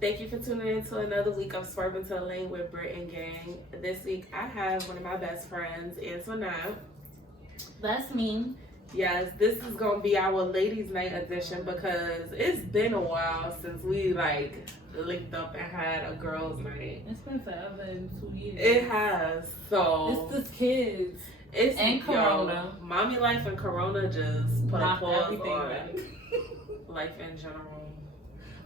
Thank you for tuning in to another week of Swerving to the Lane with Britt and Gang. This week I have one of my best friends, Antoinette. That's me. Yes, this is gonna be our ladies' night edition because it's been a while since we linked up and had a girls' night. It's been forever in 2 years. It has. So it's just kids. And Corona. Mommy life and Corona just put a pause on back. life in general.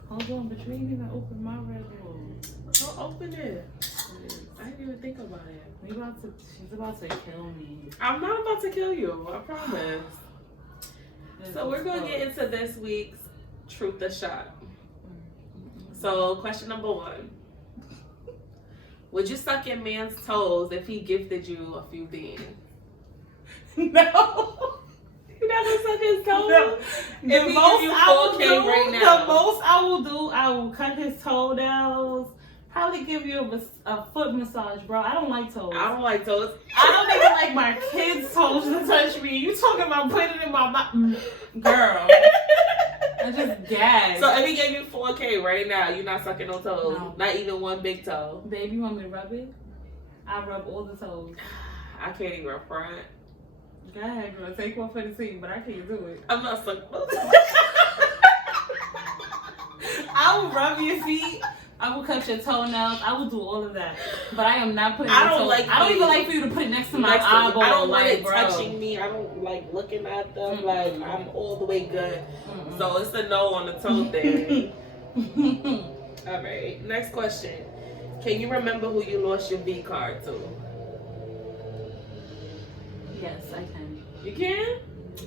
Hold on, but you ain't even opened my Red Bull. So open it. I didn't even think about it. She's about to kill me. I'm not about to kill you, I promise. So we're going to get into this week's Truth or Shot. So question number 1. Would you suck your man's toes if he gifted you a few beans? No. You never suck his toes? No. The most I will do, I will cut his toenails. Probably give you a foot massage, bro. I don't like toes. I don't like toes. I don't even like my kids' toes to touch me. You talking about putting it in my mouth? Girl. I just gagged. So if he gave you $4K right now, you're not sucking no toes? No. Not even one big toe? Babe, you want me to rub it? I rub all the toes. I can't even front. Go ahead, girl. Take one for the team, but I can't do it. I'm not sucking no toes. I will rub your feet. I will cut your toenails. I will do all of that. But I am not putting I your don't toes. I don't even like for you to put it next to my eyeball. I don't want it bro. touching me. I don't like looking at them. Mm-hmm. Like, I'm all the way good. Mm-hmm. So it's a no on the toe thing. All right. Next question. Can you remember who you lost your V card to? Yes, I can. You can?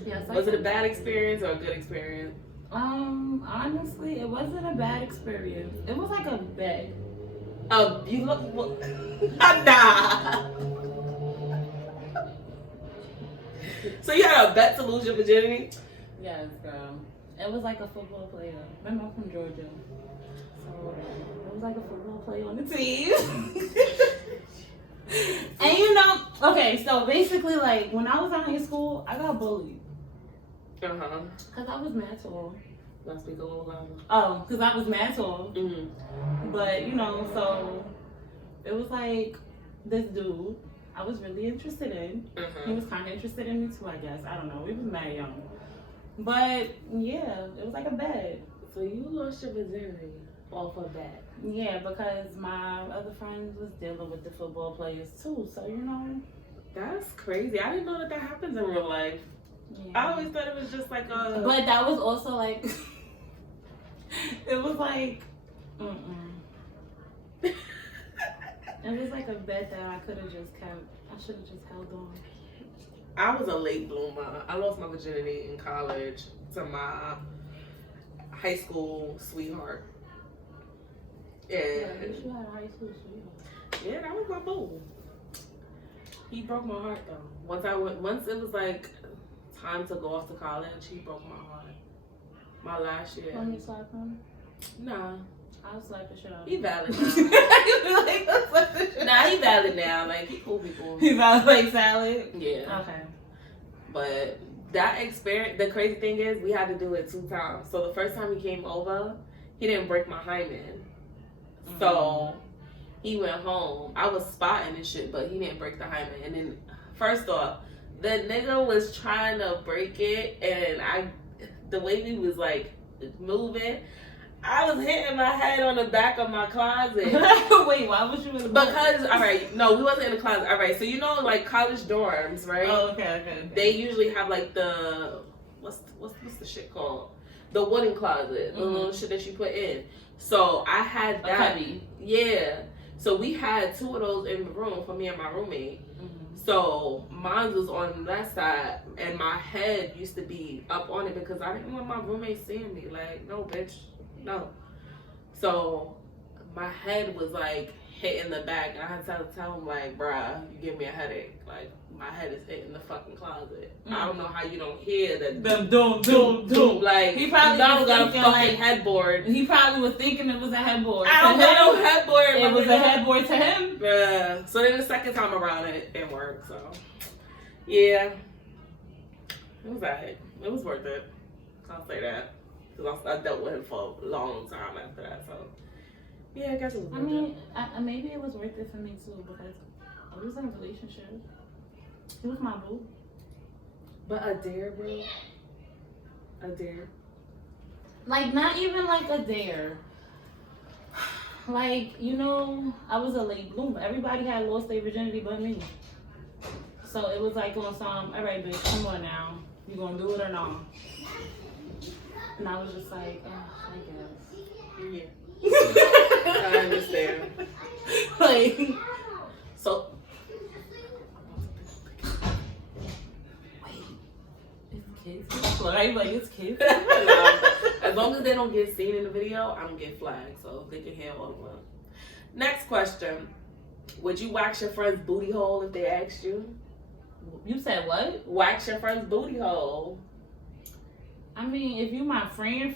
Yes, I Was can. it a bad experience or a good experience? Honestly, it wasn't a bad experience. It was like a bet. You look. Nah. So you had a bet to lose your virginity? Yes, girl. It was like a football player. Remember, I'm from Georgia. So it was like a football player on the team. And okay, so basically, like, when I was in high school, I got bullied. Uh-huh. Because I was mad tall. Let's speak a little louder. Oh, because I was mad tall. Mm-hmm. But, so it was like this dude I was really interested in. Mm-hmm. He was kind of interested in me too, I guess. I don't know. We was mad young. But, yeah, it was like a bet. So you lost your virginity off a bet? Yeah, because my other friends was dealing with the football players too. So, That's crazy. I didn't know that happens in real life. Yeah. I always thought it was just like a... But that was also like... It was like... It was like a bet that I could have just kept. I should have just held on. I was a late bloomer. I lost my virginity in college to my high school sweetheart. And you had a high school sweetheart. Yeah, that was my boo. He broke my heart though. Once it was like time to go off to college, he broke my heart. My last year. Want me to slap him? Nah. I'll slap the shit out of He him. valid now. Nah, he valid now. Like, he cool people. He valid like salad? Yeah. Okay. But that experience, the crazy thing is, we had to do it 2 times. So the first time he came over, he didn't break my hymen. Mm-hmm. So he went home. I was spotting and shit, but he didn't break the hymen. And then, first off, the nigga was trying to break it, and the way we was like moving, I was hitting my head on the back of my closet. Wait, why was you in the Because, alright, no, we wasn't in the closet. Alright, so like college dorms, right? Oh, okay. They usually have like the, what's the shit called? The wooden closet, the little shit that you put in. So I had that. Yeah. So we had 2 of those in the room for me and my roommate. So mine was on that side, and my head used to be up on it because I didn't want my roommate seeing me. Like, no, bitch, no. So my head was like hitting the back, and I had to tell him, like, bruh, you give me a headache. Like, my head is hitting the fucking closet. I don't know how you don't hear that. Them doom. Like, he probably got a fucking headboard. He probably was thinking it was a headboard. I don't got no headboard. It was a headboard to him. Bruh. So then the second time around, it worked. So yeah, it was alright. It was worth it. I'll say that because I dealt with him for a long time after that. So Yeah, I guess it was worth I mean, maybe it was worth it for me too because I was in a relationship. He was my boo. But a dare, bro. A dare. Like, not even like a dare. Like, you know, I was a late bloomer. Everybody had lost their virginity but me. So it was like on some, all right, bitch, come on now. You gonna do it or not? And I was just like, oh, I guess. Yeah. I understand. Like, So, kids. Like it's kids. no, as long as they don't get seen in the video, I don't get flagged. So they can hear all of them. Next question. Would you wax your friend's booty hole if they asked you? You said what? Wax your friend's booty hole. I mean, if you my friend,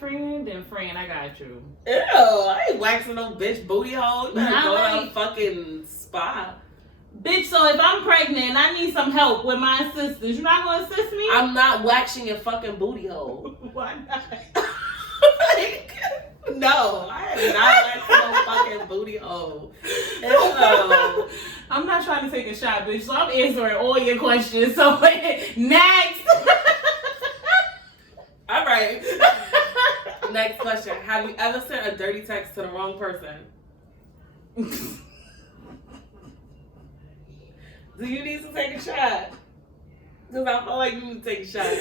then friend, I got you. Ew, I ain't waxing no bitch booty hole. You better go to a fucking spa. Bitch, so if I'm pregnant and I need some help with my assistance, you're not gonna assist me? I'm not waxing your fucking booty hole. Why not? No, I am not waxing no fucking booty hole. Ew. I'm not trying to take a shot, bitch, so I'm answering all your questions. So, next. All right. Next question. Have you ever sent a dirty text to the wrong person? Do you need to take a shot? Because I feel like you need to take a shot.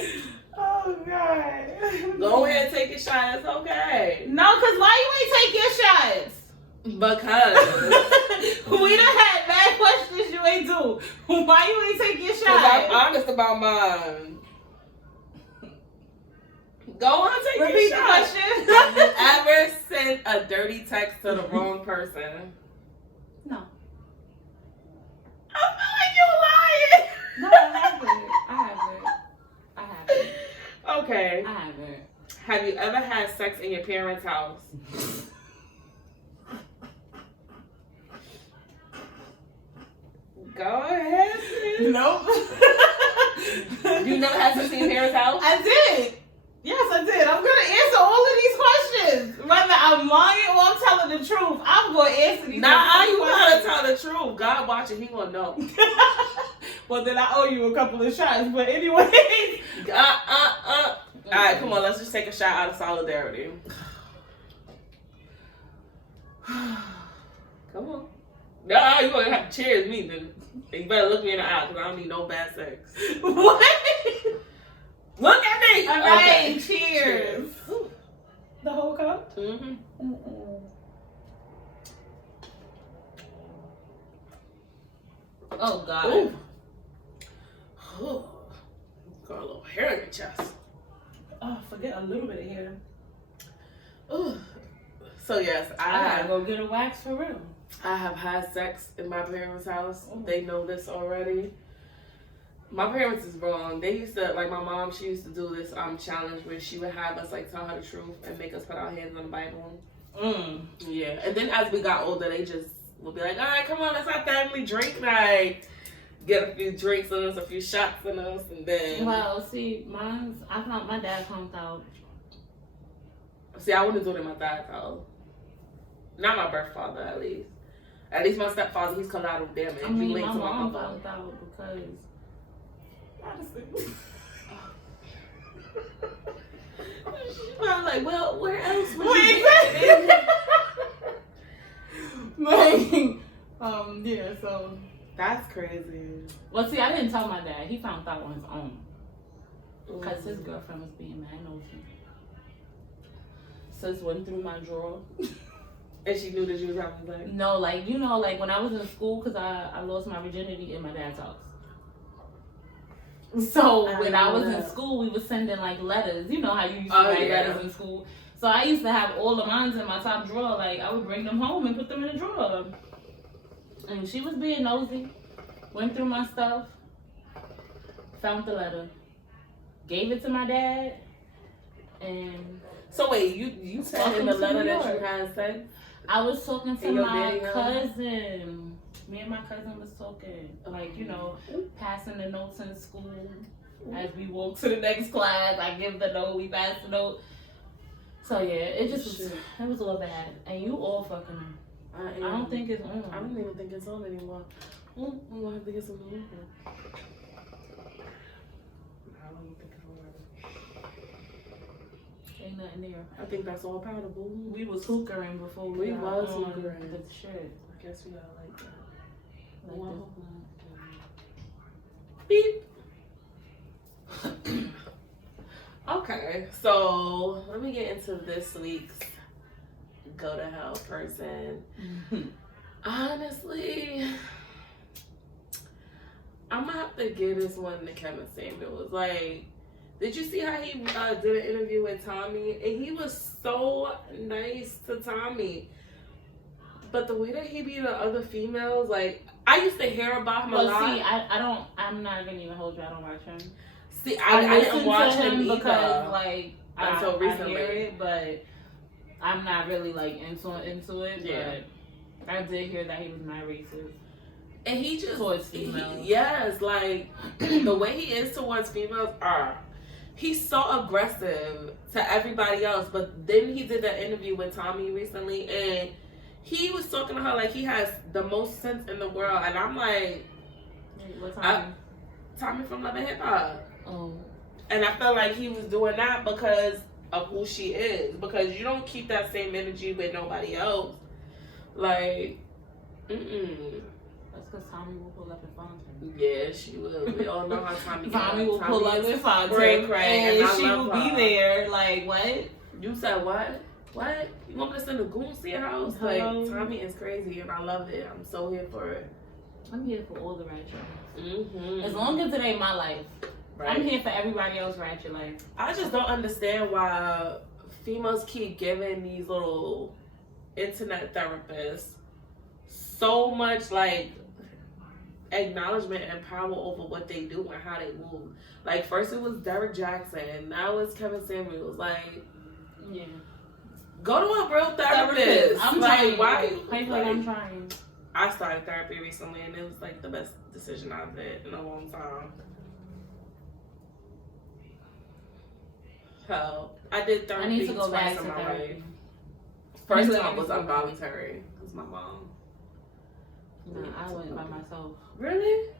Oh, God. Go ahead and take a shot. It's okay. No, because why you ain't take your shots? Because we done had bad questions you ain't do. Why you ain't take your shot? I'm honest about mine. Go on, take Repeat your the shot. question. Have you ever sent a dirty text to the wrong person? No. I feel like you're lying. No, I haven't. Okay. I haven't. Have you ever had sex in your parents' house? Go ahead. Nope. You never had sex in your parents' house? I did. Yes, I did. I'm going to answer all of these questions. Whether I'm lying or I'm telling the truth, I'm going to answer these Nah, you questions. gotta tell the truth. God watching, he gonna know. Well, then I owe you a couple of shots. But anyway. Alright, come on, let's just take a shot out of solidarity. Come on. Nah, you gonna have to cheers me, nigga. And you better look me in the eye, because I don't need no bad sex. What? Look at me! All right, Okay. cheers. The whole cup? Mm-hmm. Oh, God. Ooh. Ooh. Got a little hair in your chest. Oh, forget a little bit of hair. Ooh. So, yes, I gotta go get a wax for real. I have had sex in my parents' house. Ooh. They know this already. My parents is wrong. They used to, like my mom, she used to do this challenge where she would have us like tell her the truth and make us put our hands on the Bible. Yeah. And then as we got older, they just would be like, all right, come on, let's have family drink night. Get a few drinks in us, a few shots in us, and then... Well, see, I found my dad comes out. See, I wouldn't do it in my dad's house. Not my birth father, at least. At least my stepfather, he's collateral damage. I mean, linked my to mom mother. found out because... Honestly. I'm like, well, where else would Wait, you get it? Like, yeah, so... That's crazy. Well, see, I didn't tell my dad. He found out on his own. Because his girlfriend was being mad nosy. Sis went through my drawer. And she knew that you was having sex? No, like, you know, like when I was in school, because I lost my virginity in my dad's house. So when I was in school, we was sending like letters. You know how you used to write letters in school. So I used to have all the mines in my top drawer. Like I would bring them home and put them in the drawer. And she was being nosy. Went through my stuff. Found the letter. Gave it to my dad. And so wait, you said in the letter that you had sex? I was talking to my cousin. Me and my cousin was talking, like, you know, passing the notes in school. As we walk to the next class, I give the note, we pass the note. So yeah, it just was, it was all bad. And you all fucking I don't think it's on. I don't even think it's on anymore. I'm gonna have to get some more. I don't even think it's on. Ain't nothing there. I think that's all powder, boo. We was hookering before we got was on hookering. the shit. I guess we gotta like that. Like Beep. Okay, so let me get into this week's go to hell person. Honestly, I'm gonna have to give this one to Kevin Samuels. Like, did you see how he did an interview with Tommy? And he was so nice to Tommy. But the way that he be to other females, like, I used to hear about him a lot. See, I'm not gonna even hold you. I don't watch him. See, I didn't watch him either. Because, like, until recently. I hear it, but I'm not really, like, into it. Yeah. But I did hear that he was mad racist. And he just... towards females. Yes, like, the way he is towards females he's so aggressive to everybody else. But then he did that interview with Tommy recently, and he was talking to her like he has the most sense in the world. And I'm like... What Tommy? Tommy from Love and Hip Hop. Oh. And I felt like he was doing that because of who she is. Because you don't keep that same energy with nobody else. Like, That's because Tommy will pull up and find him. Yeah, she will. We all know how Tommy will pull up and find him. And she will be there. Like, what? You said what? What? You want me to send a goon to your house? Hello? Like, Tommy is crazy and I love it. I'm so here for it. I'm here for all the ratchet. Mm-hmm. As long as it ain't my life. Right. I'm here for everybody else's ratchet life. I just don't understand why females keep giving these little internet therapists so much, like, acknowledgement and power over what they do and how they move. Like, first it was Derek Jackson, now it's Kevin Samuels. Like, yeah, go to a real therapist. I'm like, trying. Why? Like, I'm trying. I started therapy recently, and it was like the best decision I've made in a long time. Hell, I did therapy. I need to go back twice to in my therapy. life. First time was involuntary. It was my mom. No, I went by myself. Really?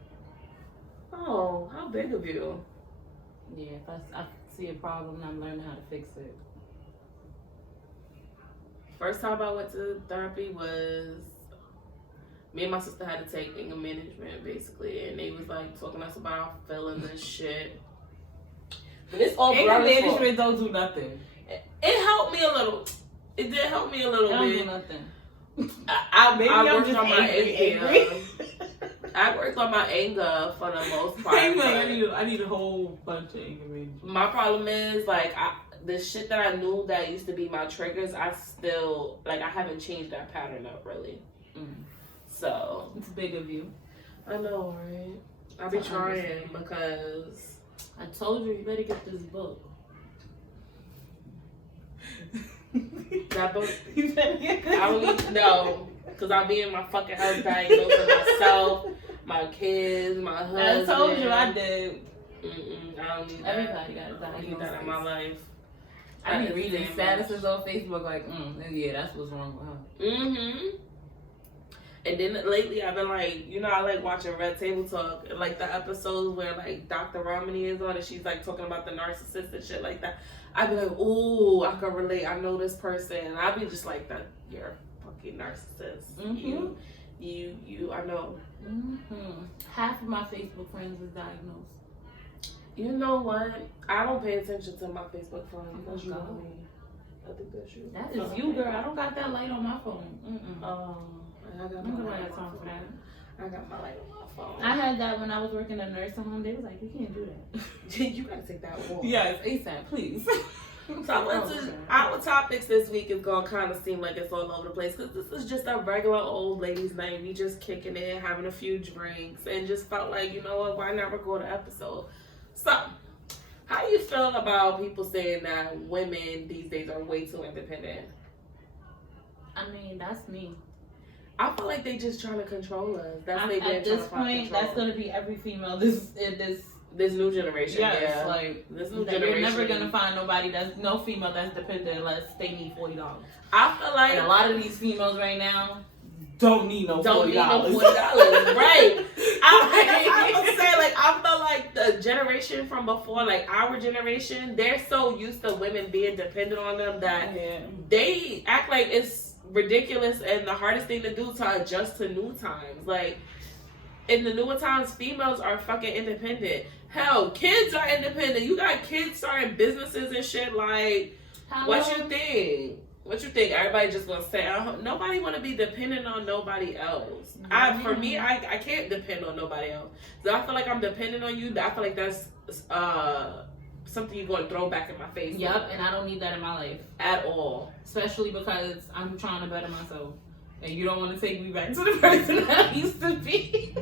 Oh, how big of you? Yeah, if I see a problem, I'm learning how to fix it. First time I went to therapy was me and my sister had to take anger management, basically, and they was like talking to us about our feelings and shit. But it's all anger management don't do nothing. It helped me a little. It did help me a little bit. It don't do nothing. I worked on my anger. I worked on my anger for the most part. I need a whole bunch of anger management. My problem is, like, the shit that I knew that used to be my triggers, I still, like, I haven't changed that pattern up, really. So. It's big of you. I know, right? I be trying because. I told you better get this book. That book? You better get this I don't need no, because I'll be in my fucking house diagnosing myself, my kids, my husband. I told you I did. I don't need Everybody that. got I don't need that in my life. I be reading statuses on Facebook like, yeah, that's what's wrong with her. And then lately I've been like, you know, I like watching Red Table Talk, and like the episodes where like Dr. Romney is on and she's like talking about the narcissist and shit like that. I'd be like, ooh, I can relate. I know this person. And I'd be just like, that you're a fucking narcissist. You, I know. Half of my Facebook friends is diagnosed. You know what? I don't pay attention to my Facebook friends. That's you know me. I think that's you. That is you, girl. I don't got that light on my phone. I got my light on my phone. I got my light on my phone. I had that when I was working at a nursing home. They was like, you can't do that. You gotta take that walk. Yes, ASAP, please. So our topics this week is gonna kind of seem like it's all over the place because this is just a regular old ladies' night. We just kicking it, having a few drinks, and just felt like, you know what, why not record an episode? So, how do you feel about people saying that women these days are way too independent? I mean, that's me. I feel like they just trying to control us. That's at this point, that's gonna be every female this new generation. Yes, yeah, like this new generation. You're never gonna find no female that's dependent unless they need $40. I feel like and a lot of these females right now, don't need no $40. Right. I was saying, like, I feel like the generation from before, like our generation, they're so used to women being dependent on them that they act like it's ridiculous and the hardest thing to do to adjust to new times. Like, in the newer times, females are fucking independent. Hell, kids are independent. You got kids starting businesses and shit. Like, what you think? What you think? Everybody just gonna say, nobody want to be dependent on nobody else. For me, I can't depend on nobody else. So I feel like I'm dependent on you. I feel like that's something you're gonna throw back in my face. Yep, and I don't need that in my life at all. Especially because I'm trying to better myself, and you don't want to take me back to the person that I used to be.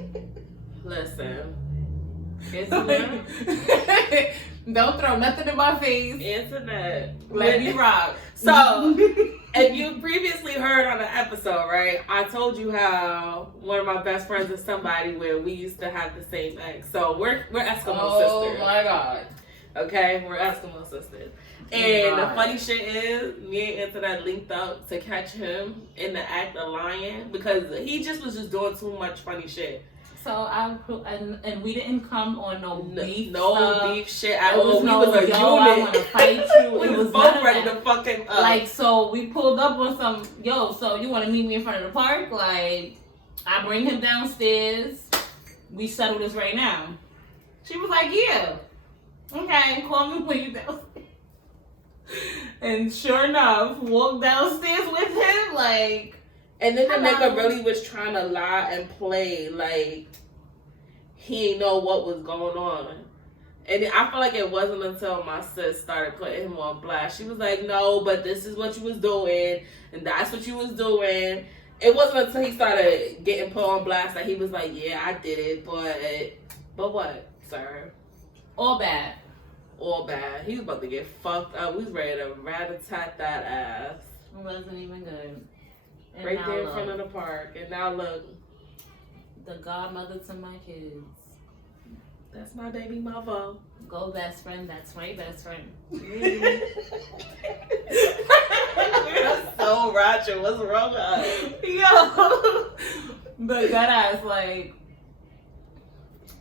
Listen. Don't throw nothing in my face. Internet. Let me rock. So, if you previously heard on the episode, right, I told you how one of my best friends is somebody where we used to have the same ex. So, we're Eskimo sisters. Oh my God. Okay, we're Eskimo sisters. And the funny shit is, me and Internet linked up to catch him in the act of lying because he was just doing too much funny shit. So and we didn't come on no beef. Beef shit at all. We was a unit. I want to fight you. We was both ready to fucking up. Like, so we pulled up on some, so you want to meet me in front of the park? Like, I bring him downstairs. We settle this right now. She was like, yeah. Okay, call me when you downstairs. And sure enough, walked downstairs with him, like. And then the nigga really was trying to lie and play like he didn't know what was going on. And I feel like it wasn't until my sis started putting him on blast. She was like, no, but this is what you was doing. And that's what you was doing. It wasn't until he started getting put on blast that he was like, yeah, I did it. But what, sir? All bad. All bad. He was about to get fucked up. We was ready to rat-a-tat that ass. It wasn't even good. And right there in front of the park. And now look. The godmother to my kids. That's my baby mother. Go best friend. That's my best friend. That's so ratchet. What's wrong with us? Yo. But that ass, like,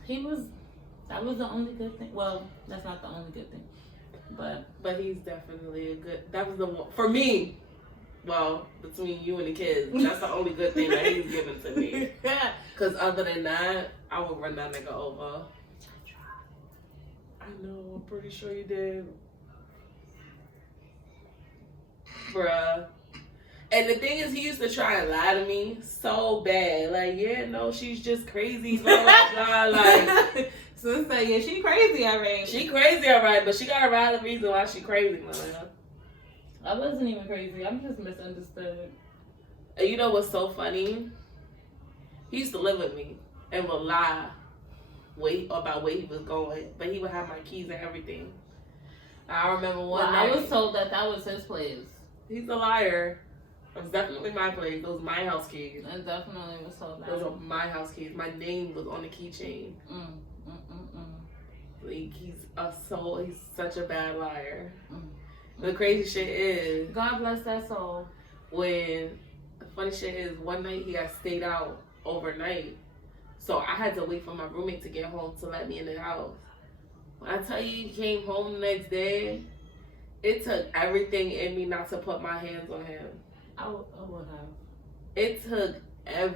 that was the only good thing. Well, that's not the only good thing. But he's definitely that was the one. For me. Well, between you and the kids, that's the only good thing that he's given to me. Because other than that, I would run that nigga over. I know, I'm pretty sure you did. Bruh. And the thing is, he used to try and lie to me so bad. Like, yeah, no, she's just crazy, blah, blah, blah. Like, so say, yeah, she crazy, alright. She crazy, alright, but she got a valid reason why she crazy, man. I wasn't even crazy. I'm just misunderstood. And you know what's so funny? He used to live with me and would lie about where he was going. But he would have my keys and everything. I remember one night. I was told that was his place. He's a liar. It was definitely my place. Those my house keys. I definitely was told that. Those are my house keys. My name was on the keychain. Like, he's such a bad liar. The crazy shit is, God bless that soul. The funny shit is, one night he got stayed out overnight. So I had to wait for my roommate to get home to let me in the house. When I tell you he came home the next day, it took everything in me not to put my hands on him. I would have. It took I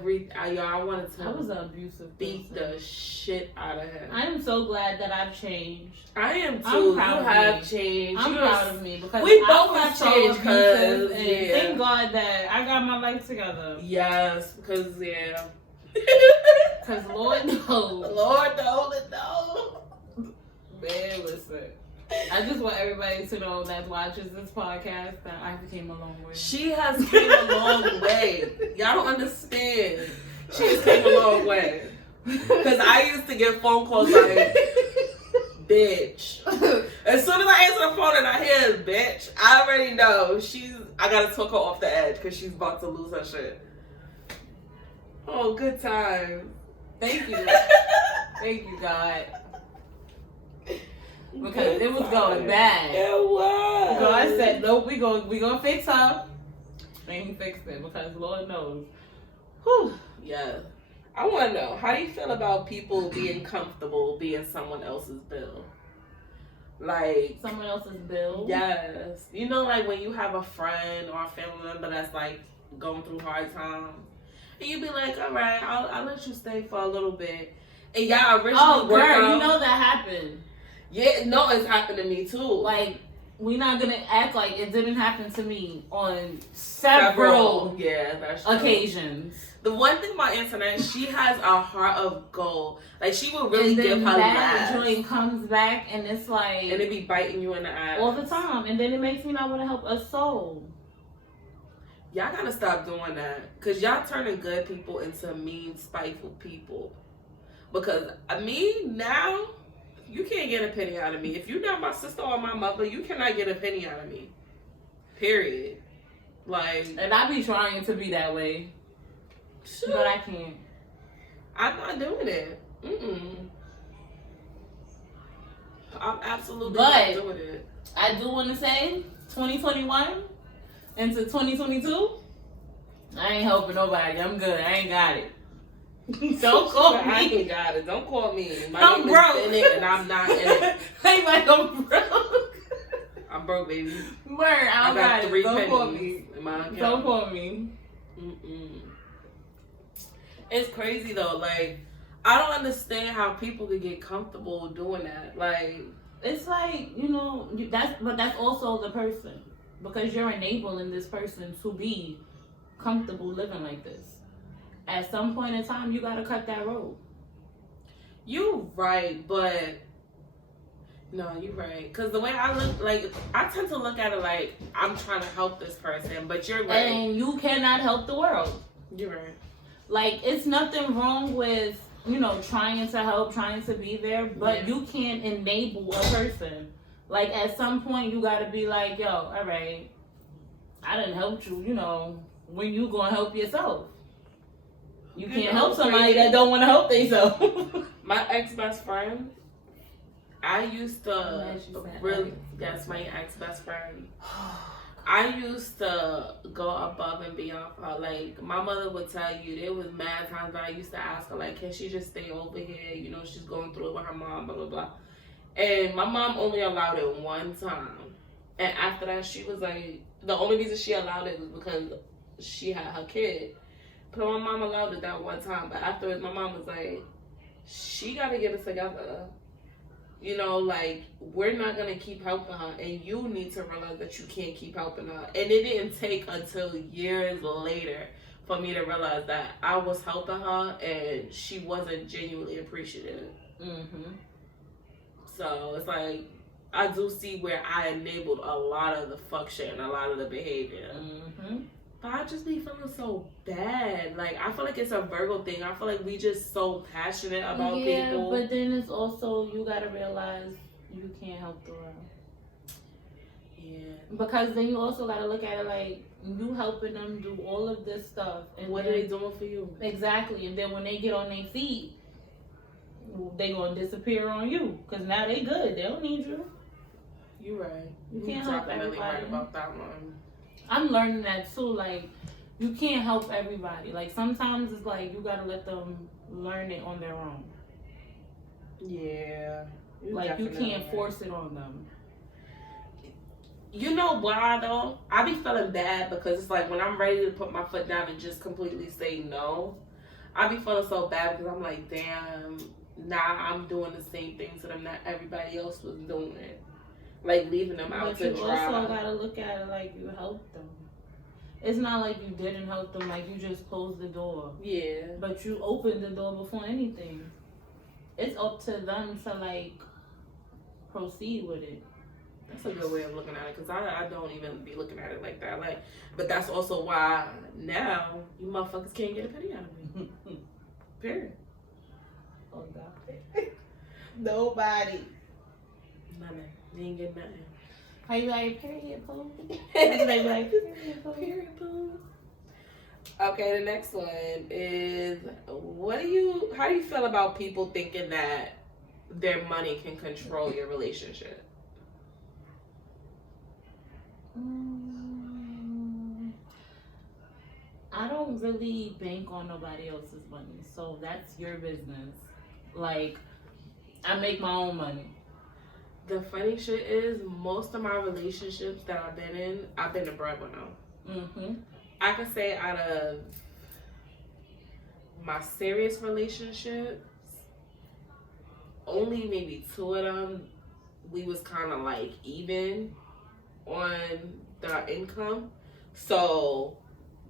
wanted to. I was an abusive beat the shit out of him. I am so glad that I've changed. I am too. You have changed. I'm proud of me because we both have changed. Because thank God that I got my life together. Yes, because because Lord knows. Lord knows. Man, listen. I just want everybody to know that watches this podcast that I came a long way. She has came a long way. Y'all don't understand. She has came a long way. Because I used to get phone calls like, bitch. As soon as I answer the phone and I hear bitch, I already know I gotta talk her off the edge because she's about to lose her shit. Oh, good time. Thank you. Thank you, God. Because it was going bad. It was. God said, nope, we gonna fix her. And he fixed it because Lord knows. Whew, yeah. I want to know, how do you feel about people being comfortable being someone else's bill? Like, someone else's bill? Yes. You know, like when you have a friend or a family member that's like going through hard times, and you be like, all right, I'll let you stay for a little bit. And y'all originally work out. You know that happened. Yeah, no, it's happened to me too. Like, we're not gonna act like it didn't happen to me on several occasions. The one thing about Antoinette, she has a heart of gold. Like, she will really give her that joint comes back, and it's like, and it be biting you in the ass all the time, and then it makes me not want to help a soul. Y'all gotta stop doing that, cause y'all turning good people into mean, spiteful people. Because me now, you can't get a penny out of me. If you're not my sister or my mother, you cannot get a penny out of me. Period. Like, and I be trying to be that way, but I can't. I'm not doing it. I'm absolutely not doing it. I do want to say, 2021 into 2022, I ain't helping nobody. I'm good. I ain't got it. Don't call me. I ain't got it. Don't call me. I'm broke. Is in it and I'm not in it. Ain't like I'm broke. I'm broke, baby. Word, I got 3 Don't pennies call me. in my account. Don't call me. It's crazy though. Like, I don't understand how people could get comfortable doing that. Like, it's like, you know, that's also the person, because you're enabling this person to be comfortable living like this. At some point in time, you gotta cut that road. You're right, but no, you're right. Because the way I look, like, I tend to look at it like I'm trying to help this person, but you're right. And you cannot help the world. You're right. Like, it's nothing wrong with, you know, trying to help, trying to be there, but you can't enable a person. Like, at some point, you gotta be like, yo, all right, I done helped you, you know, when you gonna help yourself? You can't help somebody that don't want to help themselves. My ex-best friend, I used to really, that's my ex-best friend. I used to go above and beyond for her. Like, my mother would tell you, there was mad times that I used to ask her, like, can she just stay over here? You know, she's going through it with her mom, blah, blah, blah. And my mom only allowed it one time. And after that, she was like, the only reason she allowed it was because she had her kid. But my mom allowed it that one time. But afterwards, my mom was like, she got to get it together. You know, like, we're not going to keep helping her. And you need to realize that you can't keep helping her. And it didn't take until years later for me to realize that I was helping her and she wasn't genuinely appreciative. So it's like, I do see where I enabled a lot of the fuck shit and a lot of the behavior. But I just be feeling so bad. Like, I feel like it's a Virgo thing. I feel like we just so passionate about people. Yeah, but then it's also, you gotta realize you can't help the world. Yeah. Because then you also gotta look at it like, you helping them do all of this stuff. And what are they doing for you? Exactly. And then when they get on their feet, they gonna disappear on you. Because now they good. They don't need you. You're right. You can't help everybody. Right about that one. I'm learning that too. Like, you can't help everybody. Like, sometimes it's like you gotta let them learn it on their own. Yeah. Like, you can't force it on them. You know why though? I be feeling bad because it's like when I'm ready to put my foot down and just completely say no, I be feeling so bad because I'm like, damn, now I'm doing the same thing to them that everybody else was doing. Like, leaving them out to dry. But you also gotta look at it like you helped them. It's not like you didn't help them, like you just closed the door. Yeah. But you opened the door before anything. It's up to them to, like, proceed with it. That's a good way of looking at it, because I don't even be looking at it like that. Like, but that's also why now you motherfuckers can't get a penny out of me. Period. Oh, God. Nobody. Nothing. You ain't getting nothing. Are you like, period, poo? They like, period, poo. Okay, the next one is, how do you feel about people thinking that their money can control your relationship? I don't really bank on nobody else's money, so that's your business. Like, I make my own money. The funny shit is, most of my relationships that I've been the breadwinner. Mm-hmm. I could say out of my serious relationships, only maybe 2 of them, we was kind of like even on the income. So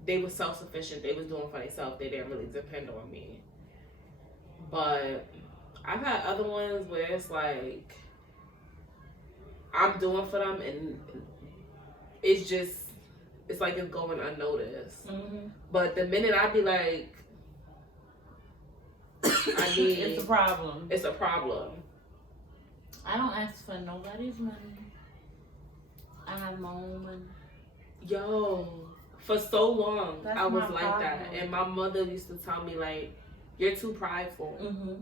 they were self-sufficient. They was doing for themselves. They didn't really depend on me. But I've had other ones where it's like I'm doing for them and it's like it's going unnoticed. Mm-hmm. But the minute I be like, I mean, it's a problem. It's a problem. I don't ask for nobody's money. I have my own money. Yo, for so long, That's I was my like problem. that. And my mother used to tell me, like, you're too prideful. Mm-hmm.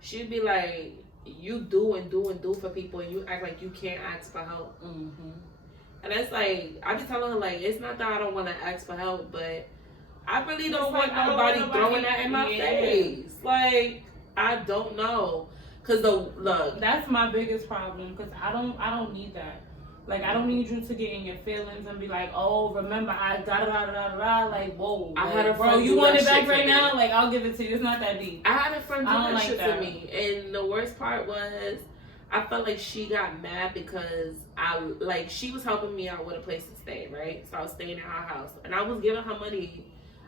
She'd be like, you do and do and do for people and you act like you can't ask for help. Mm-hmm. And it's like, I be telling her, like, it's not that I don't want to ask for help, but I really don't want nobody throwing that in my face. Like, I don't know. Cause look, that's my biggest problem. Cause I don't need that. Like, I don't need you to get in your feelings and be like, oh, remember I da da da da da. Like, whoa, I had a friend bro, you want it back right me. now? Like, I'll give it to you. It's not that deep. I had a friend do that like shit that. to me, and the worst part was, I felt like she got mad because she was helping me out with a place to stay, right? So I was staying at her house, and I was giving her money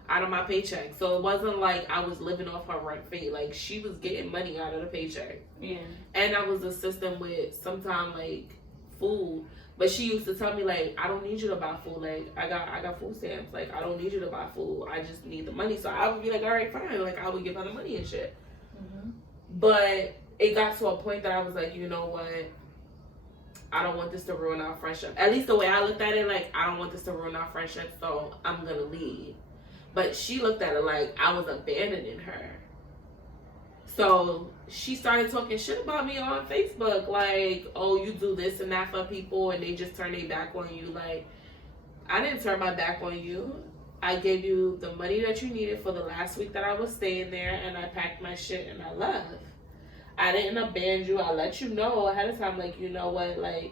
out of my paycheck. So it wasn't like I was living off her rent fee. Like, she was getting money out of the paycheck. Yeah. And I was assisting with sometimes like food. But she used to tell me, like, I don't need you to buy food. Like, I got food stamps. Like, I don't need you to buy food. I just need the money. So I would be like, all right, fine. Like, I would give her the money and shit. Mm-hmm. But it got to a point that I was like, you know what? I don't want this to ruin our friendship. At least the way I looked at it, like, I don't want this to ruin our friendship, so I'm going to leave. But she looked at it like I was abandoning her. So she started talking shit about me on Facebook. Like, oh, you do this and that for people and they just turn their back on you. Like, I didn't turn my back on you. I gave you the money that you needed for the last week that I was staying there, and I packed my shit and I left. I didn't abandon you. I let you know ahead of time, like, you know what, like,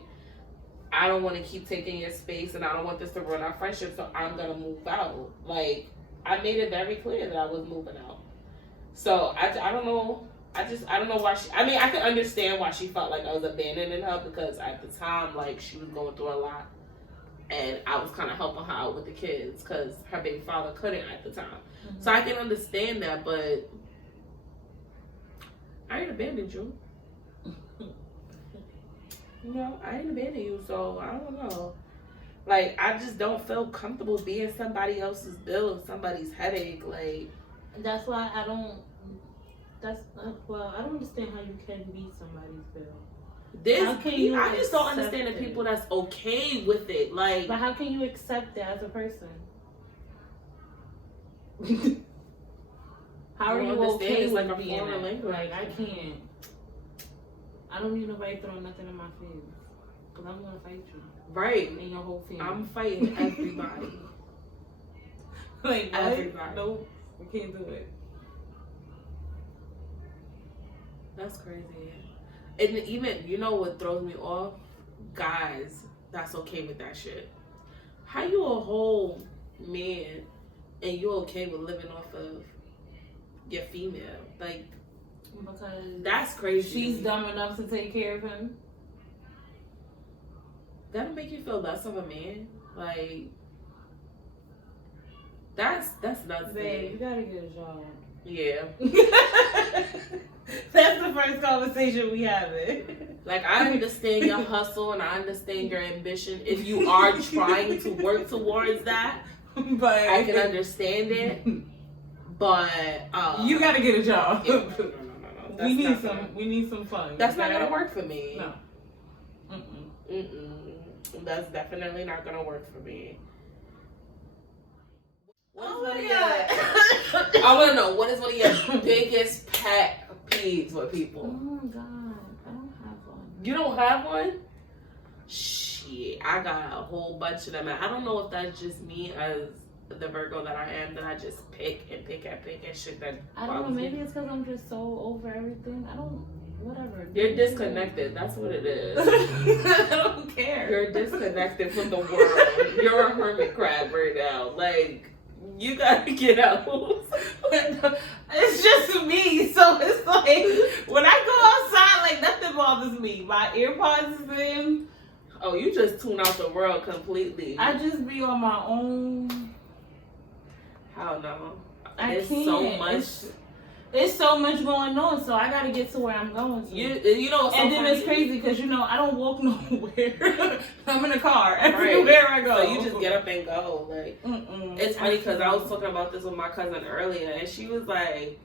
I don't want to keep taking your space and I don't want this to ruin our friendship, so I'm going to move out. Like, I made it very clear that I was moving out. So, I don't know. I don't know why I could understand why she felt like I was abandoning her, because at the time, like, she was going through a lot. And I was kind of helping her out with the kids because her baby father couldn't at the time. Mm-hmm. So I can understand that, but I ain't abandoned you. No, I ain't abandoned you, so I don't know. Like, I just don't feel comfortable being somebody else's bill or somebody's headache. Like, that's why I don't. I don't understand how you can be somebody's bill. I just don't understand the people that's okay with it. Like, but how can you accept that as a person? How are you okay with like being that? Like, I can't. I don't need nobody throwing nothing in my face, because I'm gonna fight you. Right. And your whole family. I'm fighting everybody. Like, what? Everybody. Nope, we can't do it. That's crazy. And even, you know what throws me off? Guys that's okay with that shit. How you a whole man and you okay with living off of your female? Like, because that's crazy. She's dumb enough to take care of him. That'll make you feel less of a man. Like, that's nuts. Babe, you gotta get a job. Yeah. That's the first conversation we have it. Like, I understand your hustle and I understand your ambition. If you are trying to work towards that, but I can understand it. But you gotta get a job. No. We need some fun. That's not gonna work for me. No. That's definitely not gonna work for me. I want to know, what is one of your biggest pet peeves with people? Oh my god, I don't have one. You don't have one? Shit, I got a whole bunch of them. I don't know if that's just me as the Virgo that I am, that I just pick and shit that I don't know, maybe it's because I'm just so over everything. Whatever. You're disconnected. That's what it is. I don't care. You're disconnected from the world. You're a hermit crab right now. Like, you gotta get out. It's just me. So it's like, when I go outside, like, nothing bothers me. My earpods is in. Oh, you just tune out the world completely. I just be on my own. Hell no. I can't. So much. It's so much going on, so I gotta get to where I'm going to. You know, and then it's crazy because I don't walk nowhere. I'm in a car everywhere I go. So you just get up and go. Like, it's funny because I was talking about this with my cousin earlier, and she was like,